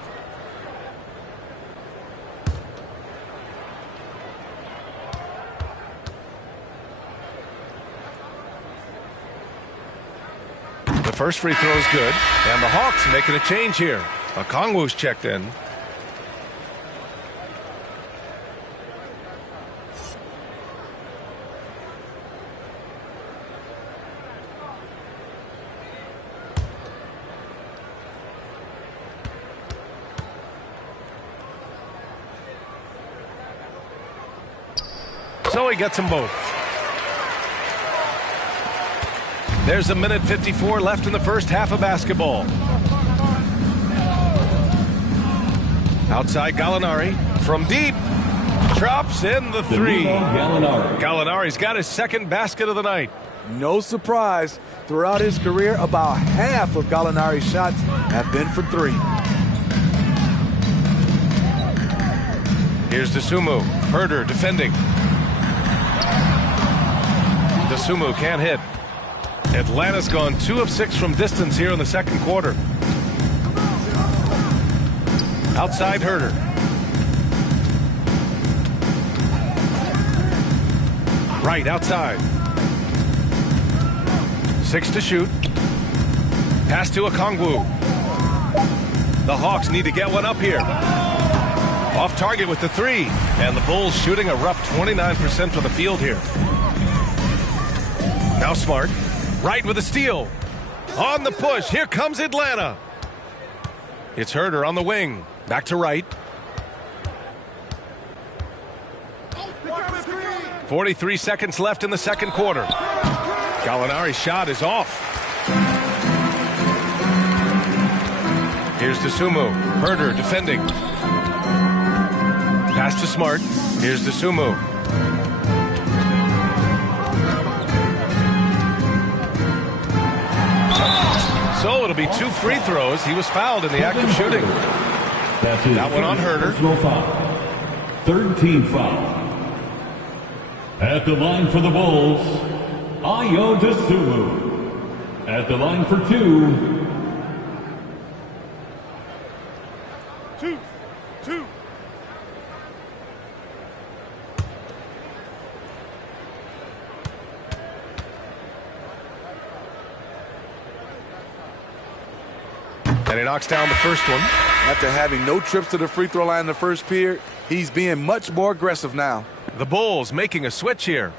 The first free throw is good, and the Hawks making a change here. Okongwu's checked in. So he gets them both. There's a minute 54 left in the first half of basketball. Outside Gallinari from deep. Drops in the 3. Gallinari's got his second basket of the night. No surprise, throughout his career, about half of Gallinari's shots have been from 3. Here's Dosunmu. Herder defending. Dosunmu can't hit. Atlanta's gone 2 of 6 from distance here in the second quarter. Outside Herder. Right outside. 6 to shoot. Pass to Okongwu. The Hawks need to get one up here. Off target with the 3. And the Bulls shooting a rough 29% from the field here. Now Smart. Right with a steal. On the push. Here comes Atlanta. It's Herder on the wing. Back to Wright. 43 seconds left in the second quarter. Gallinari's shot is off. Here's Dosunmu. Herder defending. Pass to Smart. Here's Dosunmu. So it'll be 2 free throws. He was fouled in the act of shooting. That one on Herder. 3rd team foul. At the line for the Bulls, Ayo Dosunmu. At the line for 2. 2. And he knocks down the first one. After having no trips to the free throw line in the first period, he's being much more aggressive now. The Bulls making a switch here.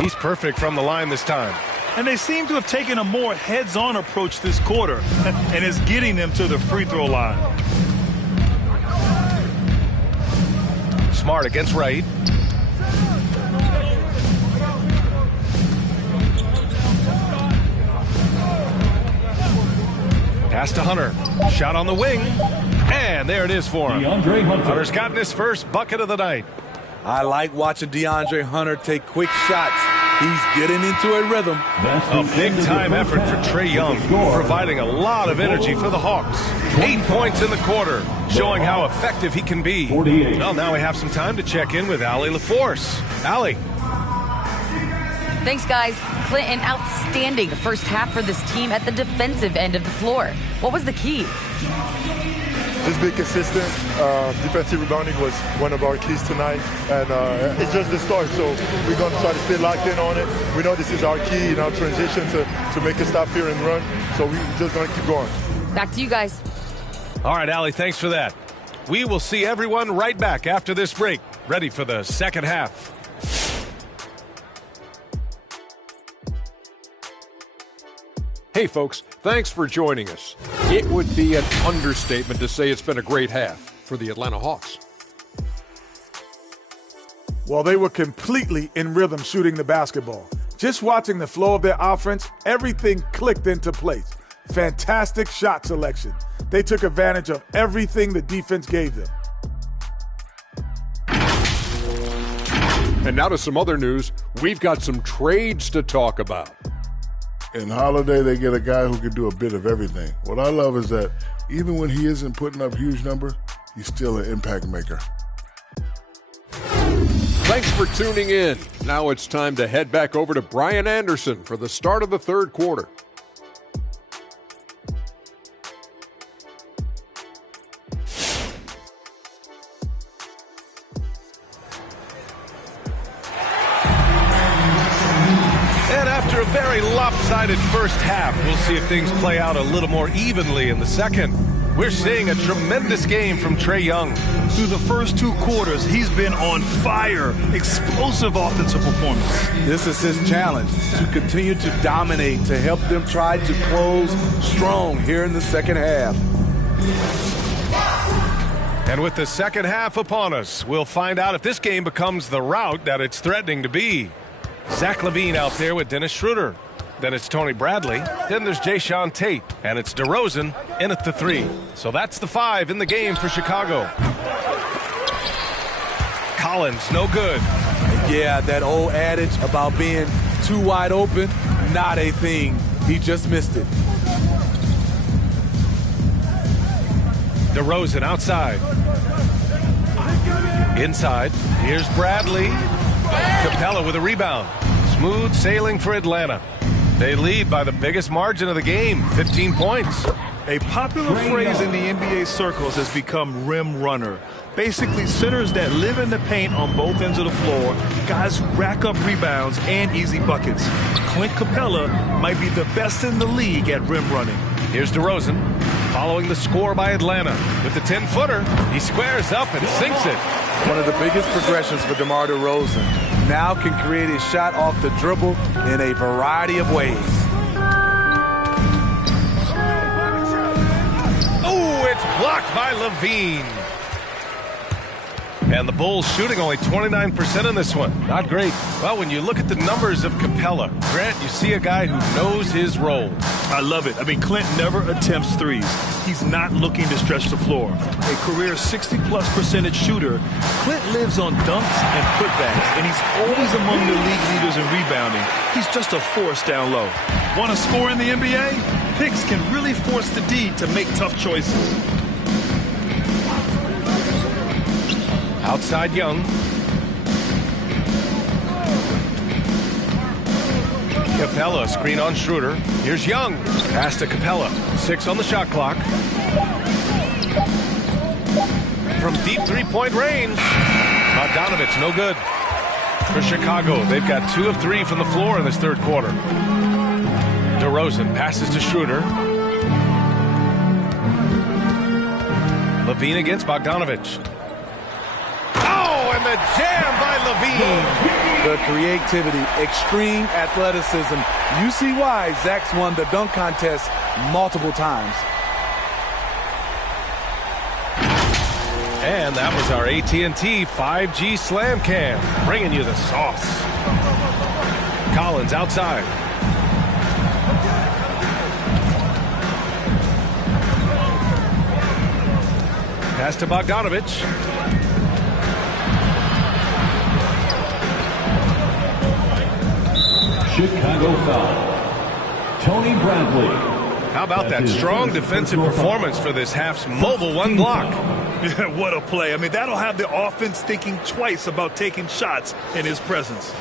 He's perfect from the line this time. And they seem to have taken a more heads-on approach this quarter, and it's getting them to the free throw line. Smart against Wright. Pass to Hunter. Shot on the wing. And there it is for him. DeAndre Hunter. Hunter's gotten his first bucket of the night. I like watching DeAndre Hunter take quick shots. He's getting into a rhythm. A big-time effort for Trae Young, providing a lot of energy for the Hawks. 8 points in the quarter, showing how effective he can be. Well, now we have some time to check in with Allie LaForce. Allie. Thanks, guys. Clint, an outstanding first half for this team at the defensive end of the floor. What was the key? Just be consistent. Defensive rebounding was one of our keys tonight, and it's just the start. So we're going to try to stay locked in on it. We know this is our key in our transition to make a stop here and run. So we're just going to keep going. Back to you guys. All right, Allie, thanks for that. We will see everyone right back after this break, ready for the second half. Hey, folks, thanks for joining us. It would be an understatement to say it's been a great half for the Atlanta Hawks. Well, they were completely in rhythm shooting the basketball. Just watching the flow of their offense, everything clicked into place. Fantastic shot selection. They took advantage of everything the defense gave them. And now to some other news. We've got some trades to talk about. In Holiday, they get a guy who can do a bit of everything. What I love is that even when he isn't putting up huge numbers, he's still an impact maker. Thanks for tuning in. Now it's time to head back over to Brian Anderson for the start of the third quarter. After a very lopsided first half, we'll see if things play out a little more evenly in the second. We're seeing a tremendous game from Trae Young. Through the first 2 quarters, he's been on fire. Explosive offensive performance. This is his challenge, to continue to dominate, to help them try to close strong here in the second half. And with the second half upon us, we'll find out if this game becomes the rout that it's threatening to be. Zach LaVine out there with Dennis Schroeder. Then it's Tony Bradley. Then there's Jayshawn Tate. And it's DeRozan in at the 3. So that's the 5 in the game for Chicago. Collins, no good. Yeah, that old adage about being too wide open, not a thing. He just missed it. DeRozan outside. Inside. Here's Bradley. Capella with a rebound. Smooth sailing for Atlanta. They lead by the biggest margin of the game, 15 points. A popular phrase in the NBA circles has become rim runner. Basically, centers that live in the paint on both ends of the floor, guys who rack up rebounds and easy buckets. Clint Capella might be the best in the league at rim running. Here's DeRozan, following the score by Atlanta. With the 10-footer, he squares up and sinks it. One of the biggest progressions for DeMar DeRozan. Now can create a shot off the dribble in a variety of ways. Oh, it's blocked by LaVine. And the Bulls shooting only 29% in this one. Not great. Well, when you look at the numbers of Capella, Grant, you see a guy who knows his role. I love it. I mean, Clint never attempts threes. He's not looking to stretch the floor. A career 60+% shooter, Clint lives on dunks and putbacks, and he's always among the league leaders in rebounding. He's just a force down low. Want to score in the NBA? Picks can really force the D to make tough choices. Outside Young. Capella, screen on Schroeder. Here's Young. Pass to Capella. 6 on the shot clock. From deep three-point range. Bogdanovich, no good. For Chicago, they've got 2 of 3 from the floor in this third quarter. DeRozan passes to Schroeder. LaVine against Bogdanovich. And the a jam by Levine. The creativity, extreme athleticism. You see why Zach's won the dunk contest multiple times. And that was our AT&T 5G Slam Cam, bringing you the sauce. Collins outside. Pass to Bogdanovich. Chicago foul. Tony Bradley. How about that strong defensive performance for this half's mobile one block? Yeah, what a play. I mean, that'll have the offense thinking twice about taking shots in his presence.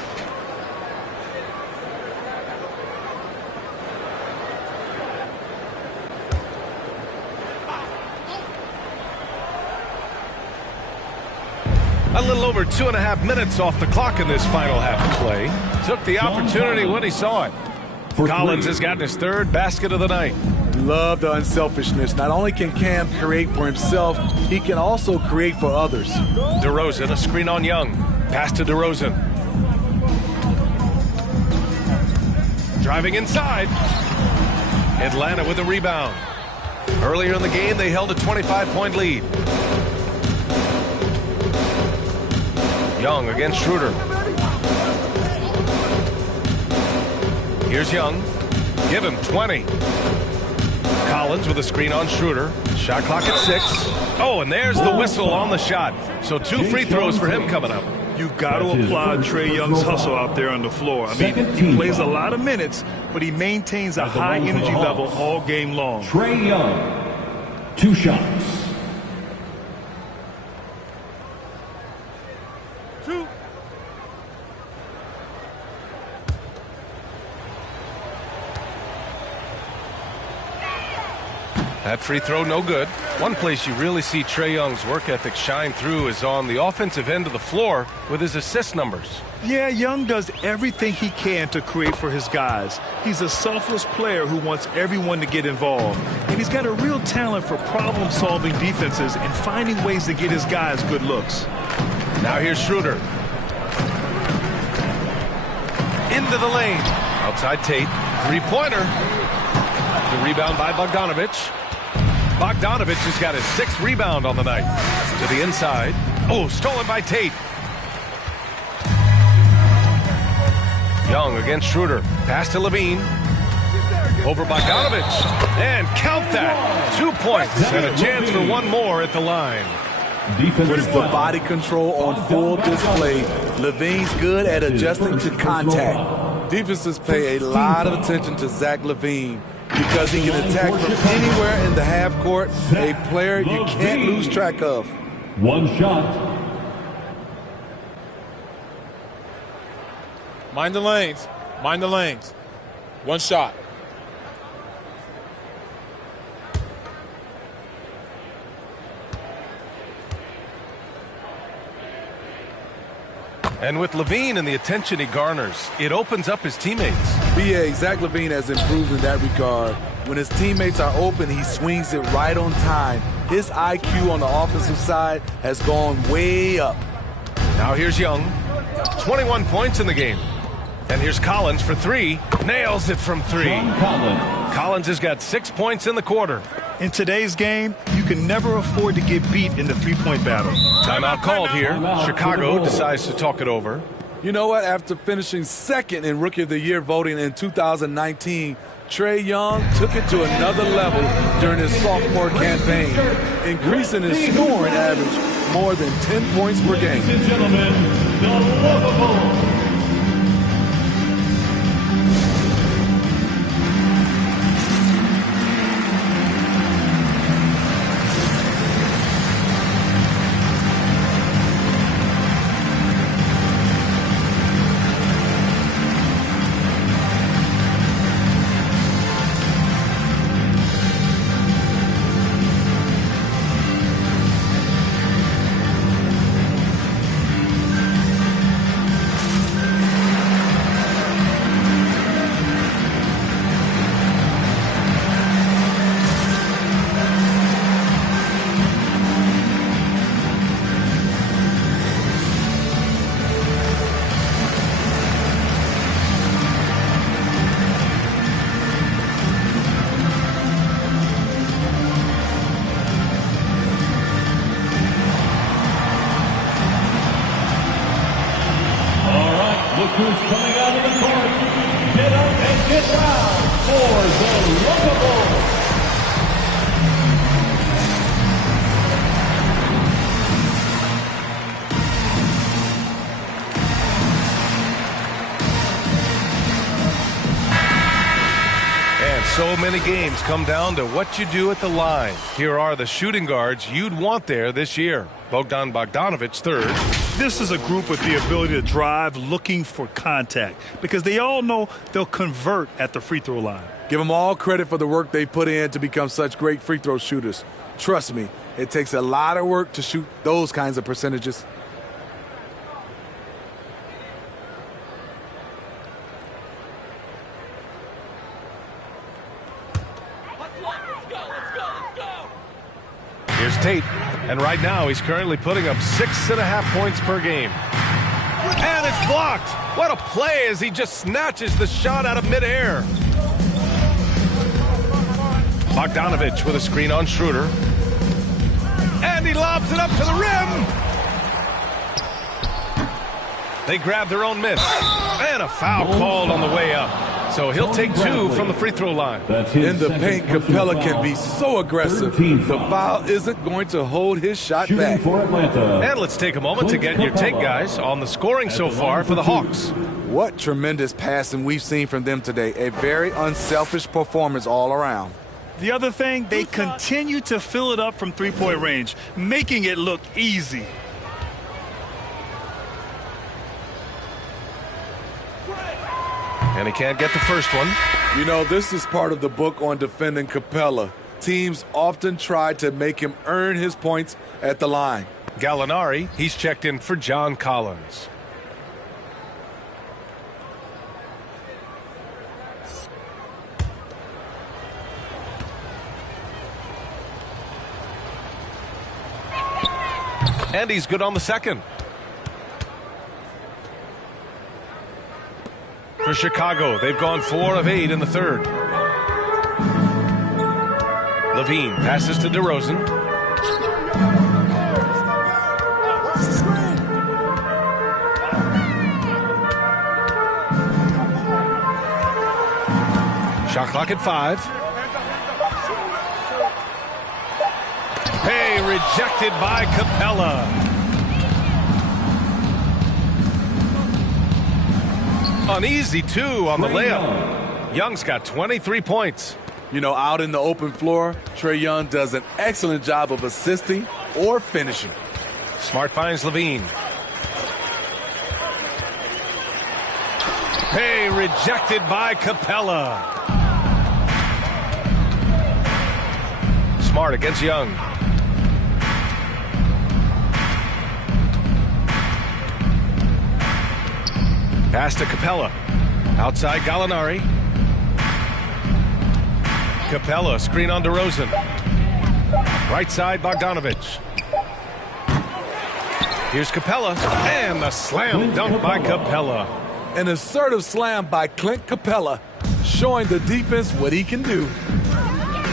A little over 2.5 minutes off the clock in this final half of play. Took the opportunity when he saw it. Collins has gotten his third basket of the night. Love the unselfishness. Not only can Cam create for himself, he can also create for others. DeRozan, a screen on Young. Pass to DeRozan. Driving inside. Atlanta with a rebound. Earlier in the game, they held a 25-point lead. Young against Schroeder. Here's Young. Give him 20. Collins with a screen on Schroeder. Shot clock at 6. Oh, and there's the whistle on the shot. So 2 free throws for him coming up. You got to applaud Trae Young's hustle out there on the floor. I mean, he plays a lot of minutes, but he maintains a high energy level all game long. Trae Young, 2 shots. That free throw, no good. One place you really see Trae Young's work ethic shine through is on the offensive end of the floor with his assist numbers. Yeah, Young does everything he can to create for his guys. He's a selfless player who wants everyone to get involved. And he's got a real talent for problem-solving defenses and finding ways to get his guys good looks. Now here's Schroeder. Into the lane. Outside Tate. Three-pointer. The rebound by Bogdanovich. Bogdanovich has got his 6th rebound on the night. To the inside. Oh, stolen by Tate. Young against Schroeder. Pass to Levine. Over Bogdanovich. And count that. 2 points and a chance for one more at the line. With the body control on full display, Levine's good at adjusting to contact. Defenses pay a lot of attention to Zach LaVine because he can attack from anywhere in the half court, a player you can't lose track of. 1 shot. Mind the lanes. Mind the lanes. 1 shot. And with Levine and the attention he garners, it opens up his teammates. BA, Zach LaVine has improved in that regard. When his teammates are open, he swings it right on time. His IQ on the offensive side has gone way up. Now here's Young. 21 points in the game. And here's Collins for 3. Nails it from 3. Collins has got 6 points in the quarter. In today's game, you can never afford to get beat in the three-point battle. Timeout called here. Chicago decides to talk it over. You know what? After finishing 2nd in Rookie of the Year voting in 2019, Trae Young took it to another level during his sophomore campaign, increasing his scoring average more than 10 points per game. Ladies and gentlemen, the lovable who's coming out of the court. Get up and get down for the Lockables. So many games come down to what you do at the line. Here are the shooting guards you'd want there this year. Bogdan Bogdanovic, third. This is a group with the ability to drive, looking for contact, because they all know they'll convert at the free throw line. Give them all credit for the work they put in to become such great free throw shooters. Trust me, it takes a lot of work to shoot those kinds of percentages. Here's Tate, and right now he's currently putting up 6.5 points per game. And it's blocked. What a play as he just snatches the shot out of midair. Bogdanovic with a screen on Schroeder. And he lobs it up to the rim. They grab their own miss. And a foul called on the way up. So he'll take 2 from the free throw line. In the paint, Capella can be so aggressive. The foul isn't going to hold his shot back. And let's take a moment to get your take, guys, on the scoring so far for the Hawks. What tremendous passing we've seen from them today. A very unselfish performance all around. The other thing, they continue to fill it up from three-point range, making it look easy. And he can't get the first one. You know, this is part of the book on defending Capella. Teams often try to make him earn his points at the line. Gallinari, he's checked in for John Collins. And he's good on the second. For Chicago, they've gone 4 of 8 in the third. Levine passes to DeRozan. Shot clock at 5. Hey, rejected by Capella. An easy 2 on the layup. Young's got 23 points. You know, out in the open floor, Trae Young does an excellent job of assisting or finishing. Smart finds Levine. Hey, rejected by Capella. Smart against Young. Pass to Capella. Outside Gallinari. Capella, screen on DeRozan. Right side, Bogdanovic. Here's Capella. And the slam dunk by Capella. An assertive slam by Clint Capella, showing the defense what he can do.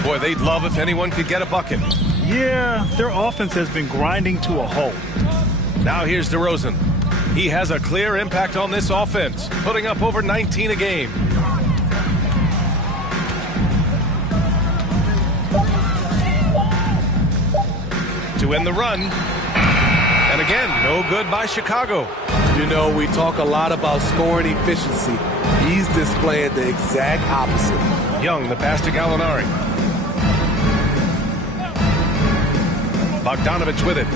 Boy, they'd love if anyone could get a bucket. Yeah, their offense has been grinding to a halt. Now here's DeRozan. He has a clear impact on this offense, putting up over 19 a game. To end the run. And again, no good by Chicago. You know, we talk a lot about scoring efficiency. He's displaying the exact opposite. Young, the pass to Gallinari. Bogdanovic with it.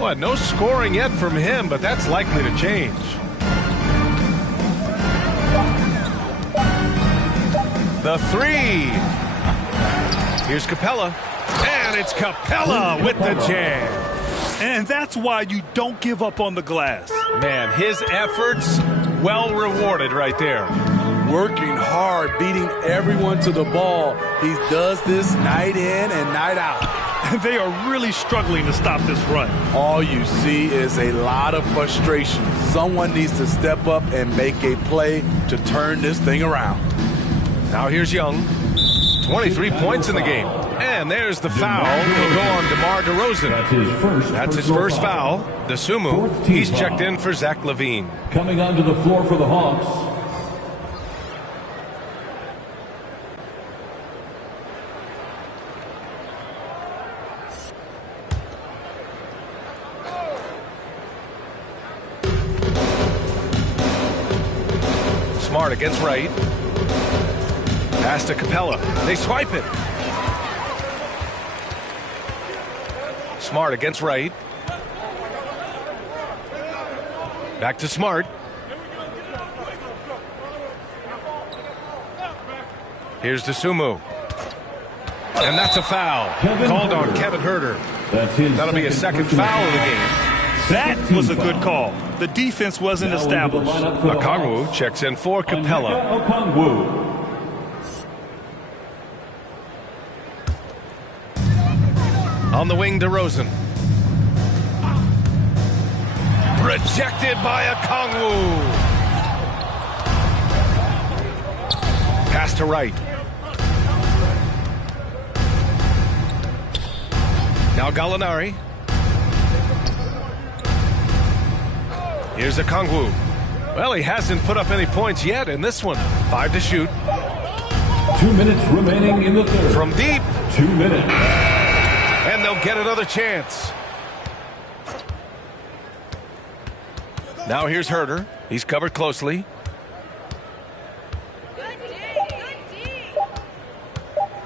Well, no scoring yet from him, but that's likely to change. The 3. Here's Capella. And it's Capella with the jam. And that's why you don't give up on the glass. Man, his efforts well rewarded right there. Working hard, beating everyone to the ball. He does this night in and night out. They are really struggling to stop this run. All you see is a lot of frustration. Someone needs to step up and make a play to turn this thing around. Now here's Young. 23 points in the game. And there's the foul. It'll go on DeMar DeRozan. That's his first foul. DeSumo, he's checked in for Zach LaVine. Coming onto the floor for the Hawks, Smart against Wright. Pass to Capella. They swipe it. Smart against Wright. Back to Smart. Here's DeSumo. And that's a foul. Called on Kevin Huerter. That'll be a second foul of the game. That was a good call. The defense wasn't established. Okongwu checks in for Capella. On the wing, DeRozan. Rejected by Okongwu. Pass to Wright. Now Gallinari. Here's Okongwu. Well, he hasn't put up any points yet in this one. 5 to shoot. 2 minutes remaining in the third. From deep. 2 minutes. And they'll get another chance. Now here's Huerter. He's covered closely.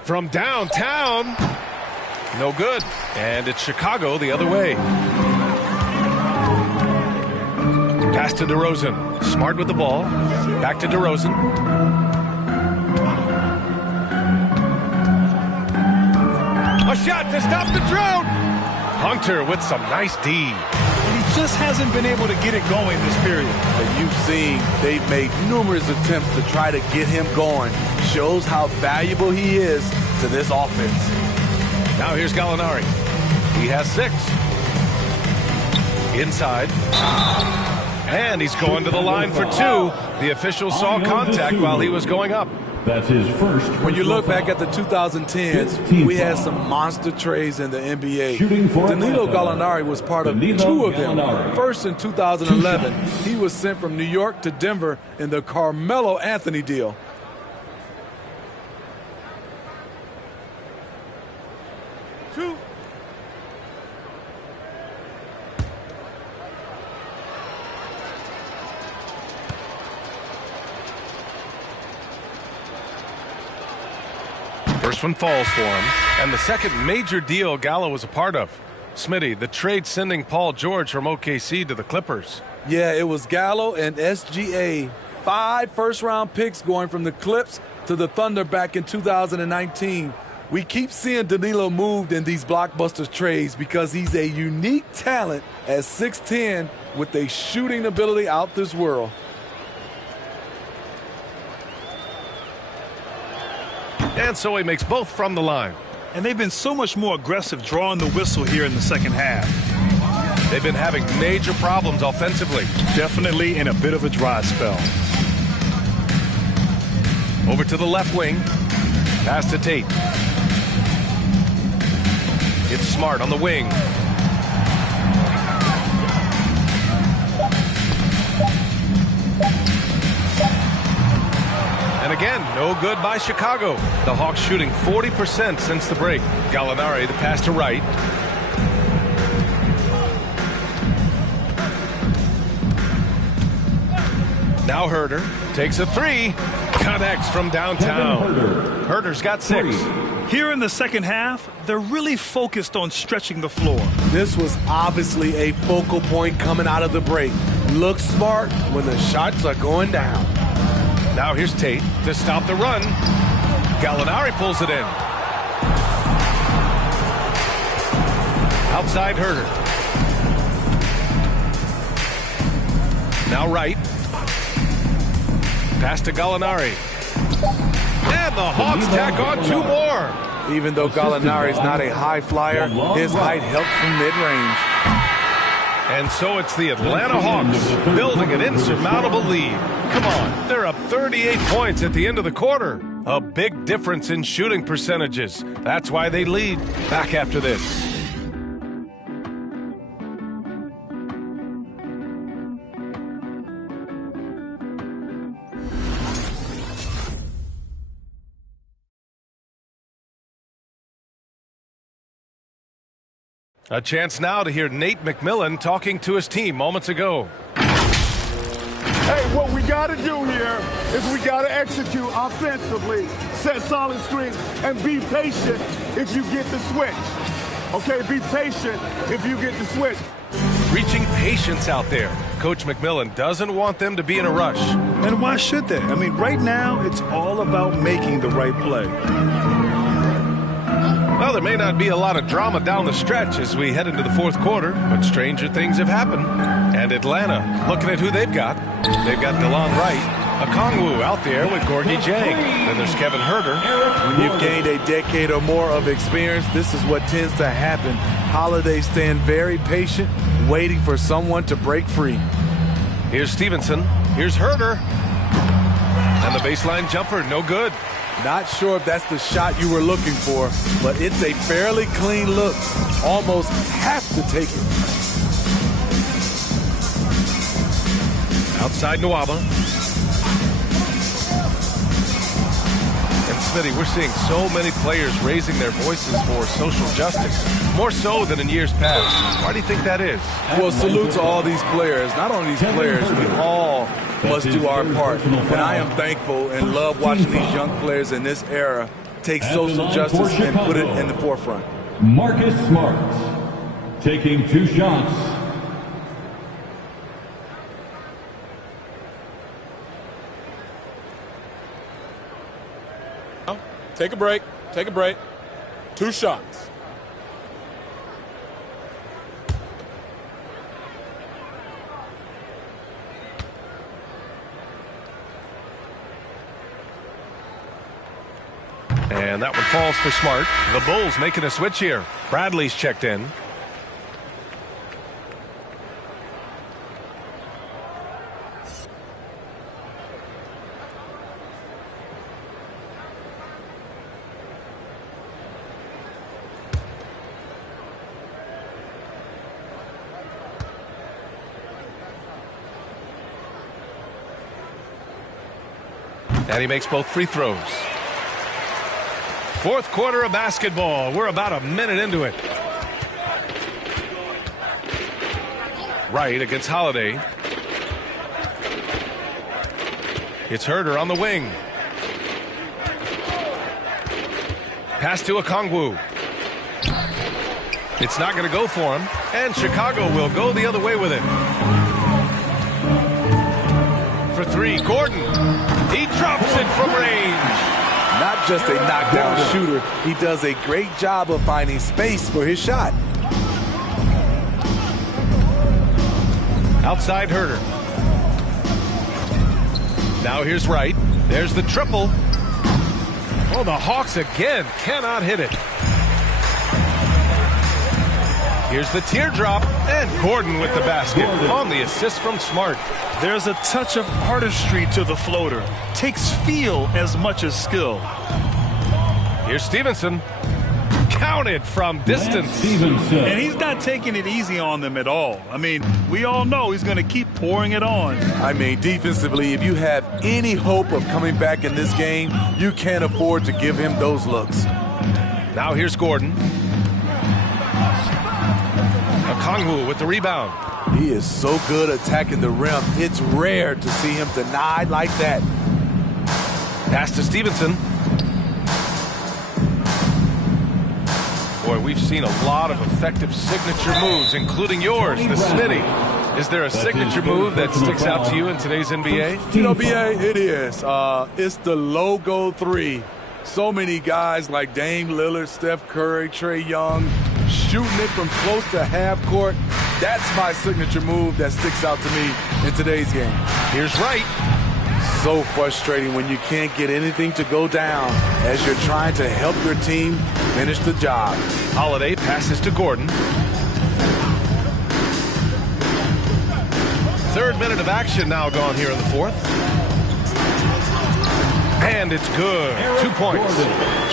From downtown. No good. And it's Chicago the other way. Pass to DeRozan. Smart with the ball. Back to DeRozan. A shot to stop the drought. Hunter with some nice D. He just hasn't been able to get it going this period. And you've seen they've made numerous attempts to try to get him going. Shows how valuable he is to this offense. Now here's Gallinari. He has 6. Inside. And he's going to the line for 2. The official saw contact while he was going up. That's his first. When you look back at the 2010s, we had some monster trades in the NBA. Danilo Gallinari was part of 2 of them. First in 2011, he was sent from New York to Denver in the Carmelo Anthony deal. First one falls for him. And the second major deal Gallo was a part of. Smitty, the trade sending Paul George from OKC to the Clippers. Yeah, it was Gallo and SGA. 5 first-round picks going from the Clips to the Thunder back in 2019. We keep seeing Danilo moved in these blockbuster trades because he's a unique talent at 6'10" with a shooting ability out this world. And so he makes both from the line. And they've been so much more aggressive drawing the whistle here in the second half. They've been having major problems offensively. Definitely in a bit of a dry spell. Over to the left wing. Pass to Tate. It's Smart on the wing. And again, no good by Chicago. The Hawks shooting 40% since the break. Gallinari, the pass to Wright. Now Huerter takes a 3. Connects from downtown. Huerter's got 6. Here in the second half, they're really focused on stretching the floor. This was obviously a focal point coming out of the break. Look smart when the shots are going down. Now here's Tate to stop the run. Gallinari pulls it in. Outside Huerter. Now Wright. Pass to Gallinari. And the Hawks tack on 2 more. Even though Gallinari is not a high flyer, his height helps from mid-range. And so it's the Atlanta Hawks building an insurmountable lead. Come on, they're up 38 points at the end of the quarter. A big difference in shooting percentages. That's why they lead. Back after this. A chance now to hear Nate McMillan talking to his team moments ago. Hey, what we got to do here is we got to execute offensively, set solid screens, and be patient if you get the switch. Okay, be patient if you get the switch. Reaching patience out there. Coach McMillan doesn't want them to be in a rush. And why should they? I mean, right now, it's all about making the right play. Well, there may not be a lot of drama down the stretch as we head into the fourth quarter, but stranger things have happened. And Atlanta, looking at who they've got. They've got DeLon Wright, Okongwu out there with Gorgie Jang. Then there's Kevin Huerter. When you've gained a decade or more of experience, this is what tends to happen. Holiday staying very patient, waiting for someone to break free. Here's Stevenson. Here's Huerter. And the baseline jumper, no good. Not sure if that's the shot you were looking for, but it's a fairly clean look. Almost have to take it. Outside Nwaba. And Smitty, we're seeing so many players raising their voices for social justice, more so than in years past. Why do you think that is? Well, salute to all these players. Not only these players, we all must do our part. And I am thankful and love watching these young players in this era take social justice and put it in the forefront. Marcus Smart taking 2 shots. Take a break. Take a break. 2 shots. And that one falls for Smart. The Bulls making a switch here. Bradley's checked in. And he makes both free throws. Fourth quarter of basketball. We're about a minute into it. Wright against Holiday. It's Huerter on the wing. Pass to Okongwu. It's not going to go for him. And Chicago will go the other way with it. For 3, Gordon. He drops it from range. Not just a knockdown shooter, he does a great job of finding space for his shot. Outside Huerter. Now here's Wright. There's the triple. Oh, the Hawks again cannot hit it. Here's the teardrop, and Gordon with the basket on the assist from Smart. There's a touch of artistry to the floater. Takes feel as much as skill. Here's Stevenson. Counted from distance. And he's not taking it easy on them at all. I mean, we all know he's going to keep pouring it on. I mean, defensively, if you have any hope of coming back in this game, you can't afford to give him those looks. Now here's Gordon. Okongwu with the rebound. He is so good attacking the rim. It's rare to see him denied like that. Pass to Stevenson. Boy, we've seen a lot of effective signature moves, including yours, the Smitty. Is there a signature move that sticks out to you in today's NBA? You know, BA, it is. It's the logo 3. So many guys like Dame Lillard, Steph Curry, Trae Young, shooting it from close to half court. That's my signature move that sticks out to me in today's game. Here's Wright. So frustrating when you can't get anything to go down as you're trying to help your team finish the job. Holiday passes to Gordon. Third minute of action now gone here in the fourth. And it's good. 2 points.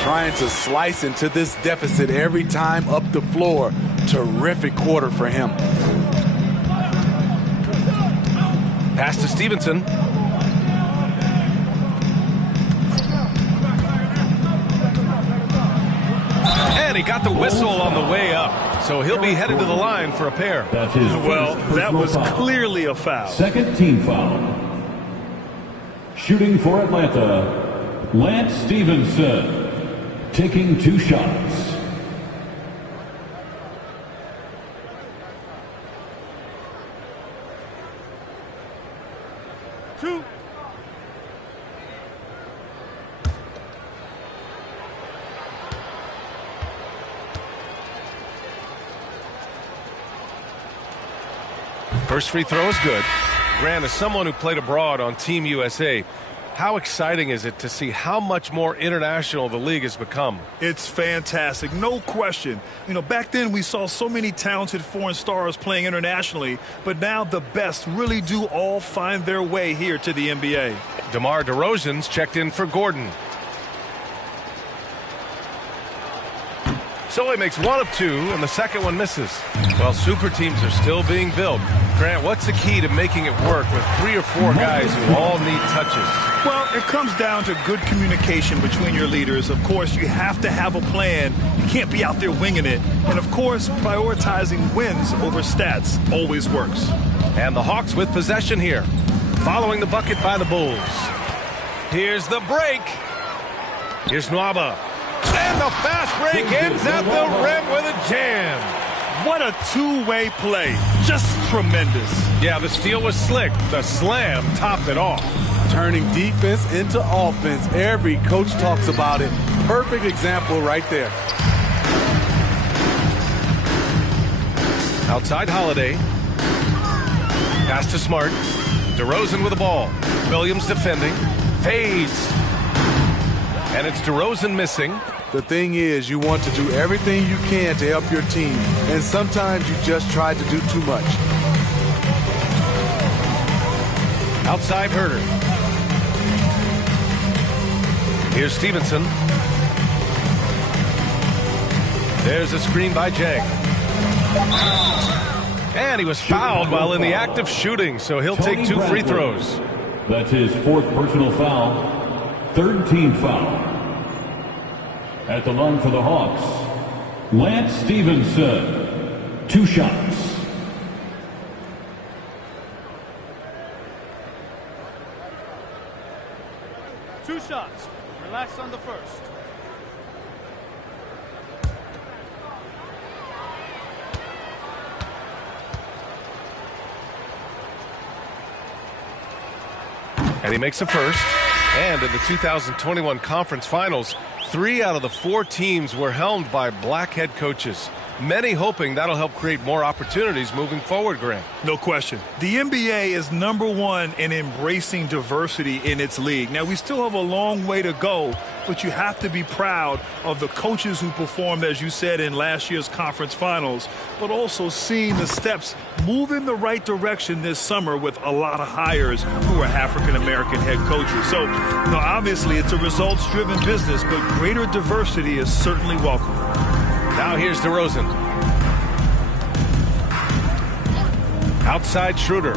Trying to slice into this deficit every time up the floor. Terrific quarter for him. Pass to Stevenson. And he got the whistle on the way up. So he'll be headed to the line for a pair. Well, that was clearly a foul. Second team foul. Shooting for Atlanta, Lance Stevenson, taking 2 shots. Two. First free throw is good. Grant, as someone who played abroad on Team USA, how exciting is it to see how much more international the league has become? It's fantastic, no question. You know, back then we saw so many talented foreign stars playing internationally, but now the best really do all find their way here to the NBA. DeMar DeRozan's checked in for Gordon. So he makes 1 of 2, and the second one misses. Well, super teams are still being built. Grant, what's the key to making it work with 3 or 4 guys who all need touches? Well, it comes down to good communication between your leaders. Of course, you have to have a plan. You can't be out there winging it. And, of course, prioritizing wins over stats always works. And the Hawks with possession here, following the bucket by the Bulls. Here's the break. Here's Nwaba. And the fast break ends at the rim with a jam. What a two-way play. Just tremendous. Yeah, the steal was slick. The slam topped it off. Turning defense into offense. Every coach talks about it. Perfect example right there. Outside Holiday. Pass to Smart. DeRozan with the ball. Williams defending. Fades. And it's DeRozan missing. The thing is, you want to do everything you can to help your team, and sometimes you just try to do too much. Outside Herter. Here's Stevenson. There's a screen by Jang. And he was fouled while in the act of shooting, so he'll take 2 free throws. That's his 4th personal foul. 3rd team foul. At the line for the Hawks, Lance Stevenson, 2 shots. Two shots. Relax on the first. And he makes the first. And in the 2021 Conference Finals, 3 out of the 4 teams were helmed by black head coaches. Many hoping that'll help create more opportunities moving forward, Grant. No question. The NBA is #1 in embracing diversity in its league. Now, we still have a long way to go, but you have to be proud of the coaches who performed, as you said, in last year's conference finals, but also seeing the steps move in the right direction this summer with a lot of hires who are African-American head coaches. So, you know, obviously it's a results-driven business, but greater diversity is certainly welcome. Now here's DeRozan. Outside Schroeder.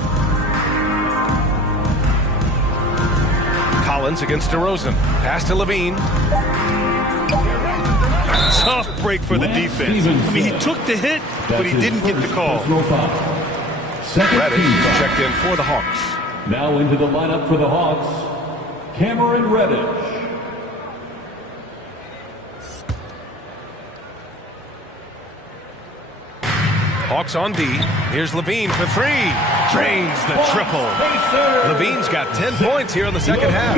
Collins against DeRozan. Pass to Levine. Tough break for the defense. I mean, he took the hit, but he didn't get the call. Reddish checked in for the Hawks. Now into the lineup for the Hawks, Cameron Reddish. Hawks on D. Here's Levine for 3. Drains the triple. Levine's got 10 points here in the second half.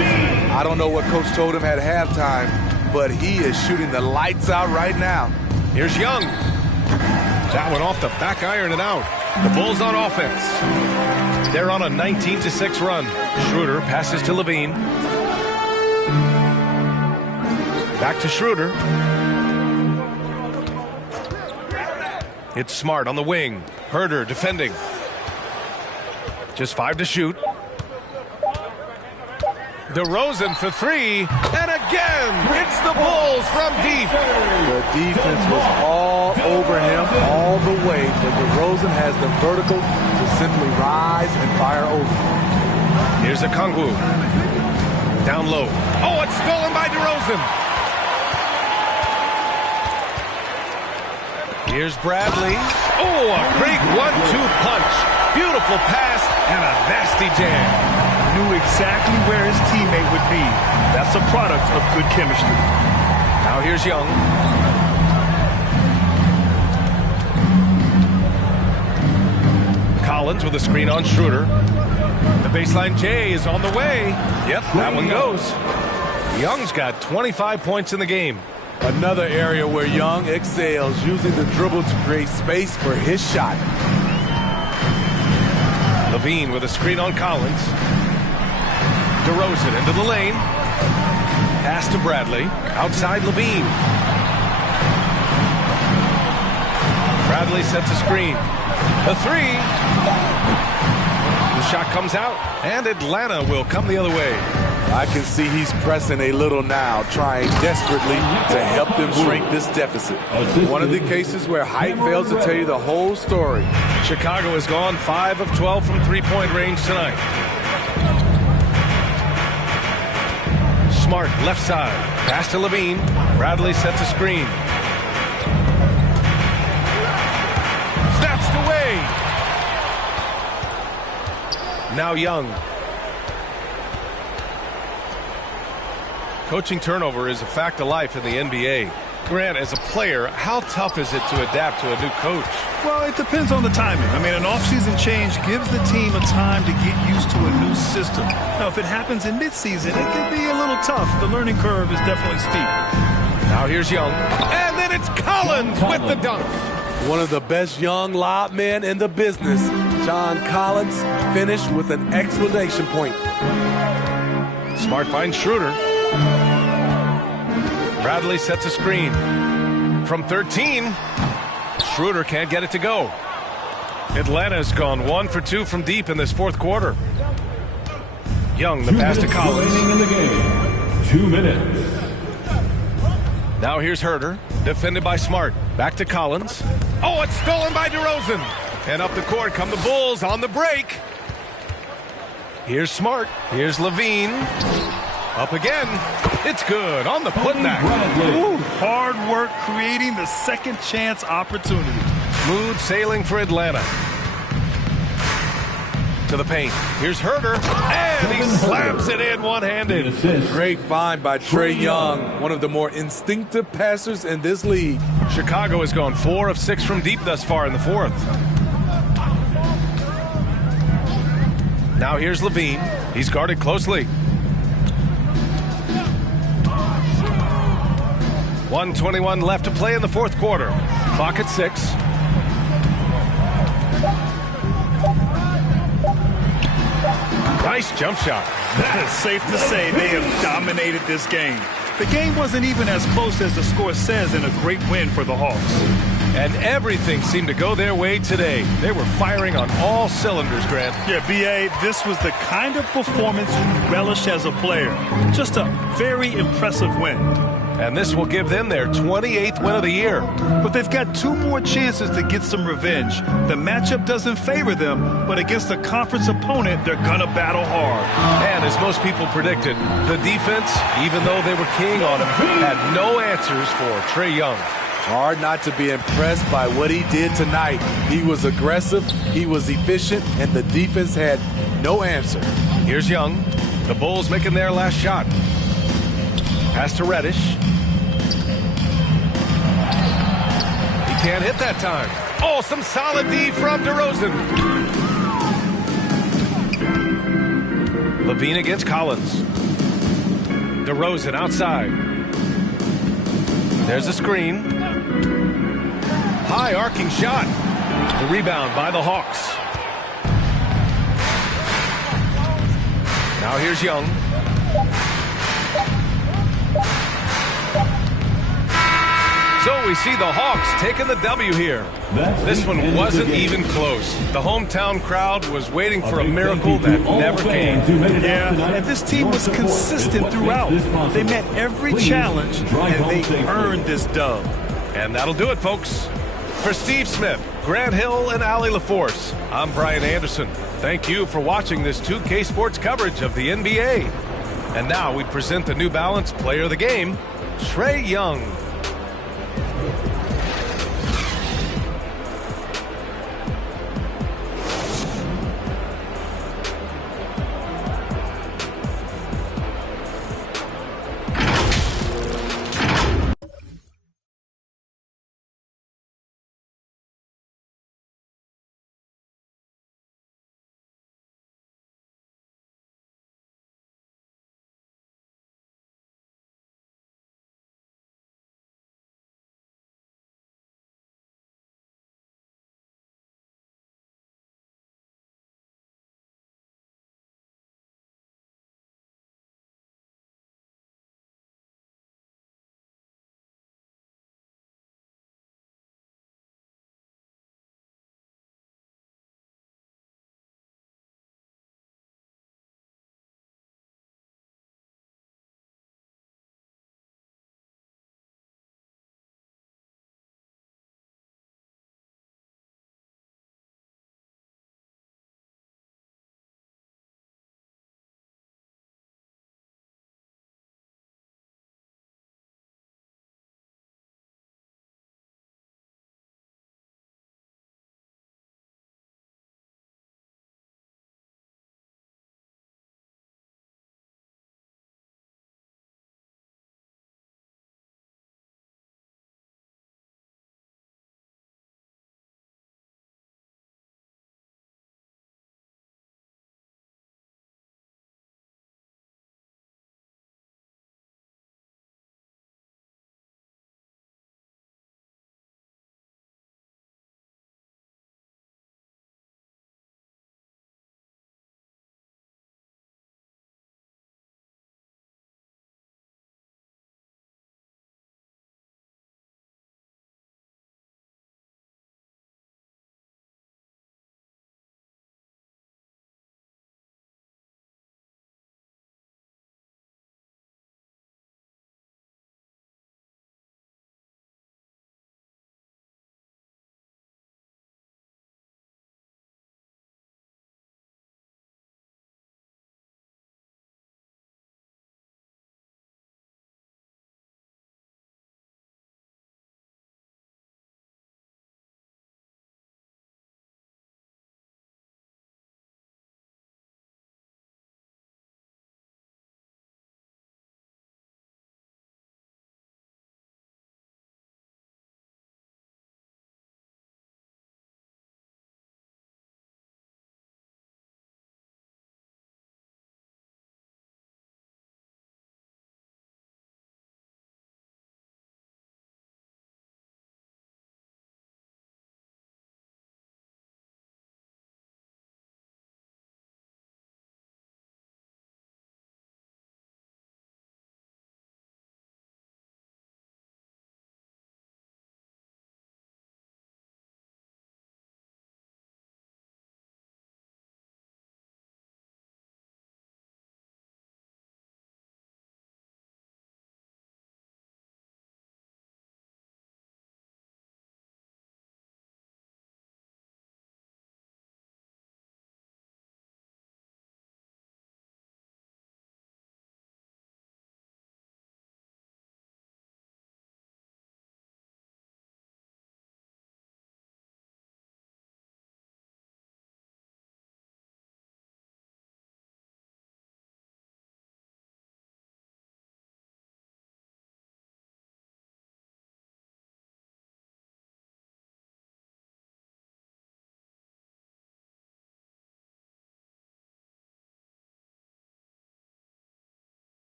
I don't know what coach told him at halftime, but he is shooting the lights out right now. Here's Young. That one off the back iron and out. The Bulls on offense. They're on a 19-6 run. Schroeder passes to Levine. Back to Schroeder. It's Smart on the wing. Herter defending. Just 5 to shoot. DeRozan for three, and again, it's the Bulls from deep. The defense was all over him all the way, but DeRozan has the vertical to simply rise and fire over. Here's Okongwu. Down low. Oh, it's stolen by DeRozan. Here's Bradley. Oh, a great 1-2 punch. Beautiful pass and a nasty jam. Knew exactly where his teammate would be. That's a product of good chemistry. Now here's Young. Collins with a screen on Schroeder. The baseline J is on the way. Yep, that one goes. Young's got 25 points in the game. Another area where Young excels, using the dribble to create space for his shot. Levine with a screen on Collins. DeRozan into the lane. Pass to Bradley. Outside Levine. Bradley sets a screen. The three. The shot comes out, and Atlanta will come the other way. I can see he's pressing a little now, trying desperately to help them shrink this deficit. One of the cases where height fails to tell you the whole story. Chicago has gone 5 of 12 from three-point range tonight. Smart, left side. Pass to Levine. Bradley sets a screen. Snatched away. Now Young. Coaching turnover is a fact of life in the NBA. Grant, as a player, how tough is it to adapt to a new coach? Well, it depends on the timing. I mean, an offseason change gives the team a time to get used to a new system. Now, if it happens in midseason, it can be a little tough. The learning curve is definitely steep. Now here's Young. And then it's Collins with the dunk. One of the best young lob men in the business, John Collins, finished with an exclamation point. Smart finds Schroeder. Bradley sets a screen. From 13, Schroeder can't get it to go. Atlanta's gone 1 for 2 from deep in this fourth quarter. Young, the pass to Collins. In the game. 2 minutes. Now here's Herter, defended by Smart. Back to Collins. Oh, it's stolen by DeRozan. And up the court come the Bulls on the break. Here's Smart. Here's Levine. Up again. It's good on the putback. Ooh, hard work creating the second chance opportunity. Smooth sailing for Atlanta. To the paint. Here's Herter. And he slams it in one-handed. Great find by Trae Young, one of the more instinctive passers in this league. Chicago has gone 4 of 6 from deep thus far in the fourth. Now here's Levine. He's guarded closely. 1:21 left to play in the fourth quarter. Clock at 6. Nice jump shot. It's safe to say they have dominated this game. The game wasn't even as close as the score says in a great win for the Hawks. And everything seemed to go their way today. They were firing on all cylinders, Grant. Yeah, B.A., this was the kind of performance you relish as a player. Just a very impressive win. And this will give them their 28th win of the year. But they've got 2 more chances to get some revenge. The matchup doesn't favor them, but against a conference opponent, they're going to battle hard. And as most people predicted, the defense, even though they were king on him, had no answers for Trae Young. Hard not to be impressed by what he did tonight. He was aggressive, he was efficient, and the defense had no answer. Here's Young. The Bulls making their last shot. Pass to Reddish. He can't hit that time. Oh, some solid D from DeRozan. Levine against Collins. DeRozan outside. There's a screen. High arcing shot. The rebound by the Hawks. Now here's Young. So we see the Hawks taking the W here. This one wasn't even close. The hometown crowd was waiting for a miracle that never came. Yeah, and this team was consistent throughout. They met every challenge, and they earned this dub. And that'll do it, folks. For Steve Smith, Grant Hill, and Allie LaForce, I'm Brian Anderson. Thank you for watching this 2K Sports coverage of the NBA. And now we present the New Balance Player of the Game, Trae Young.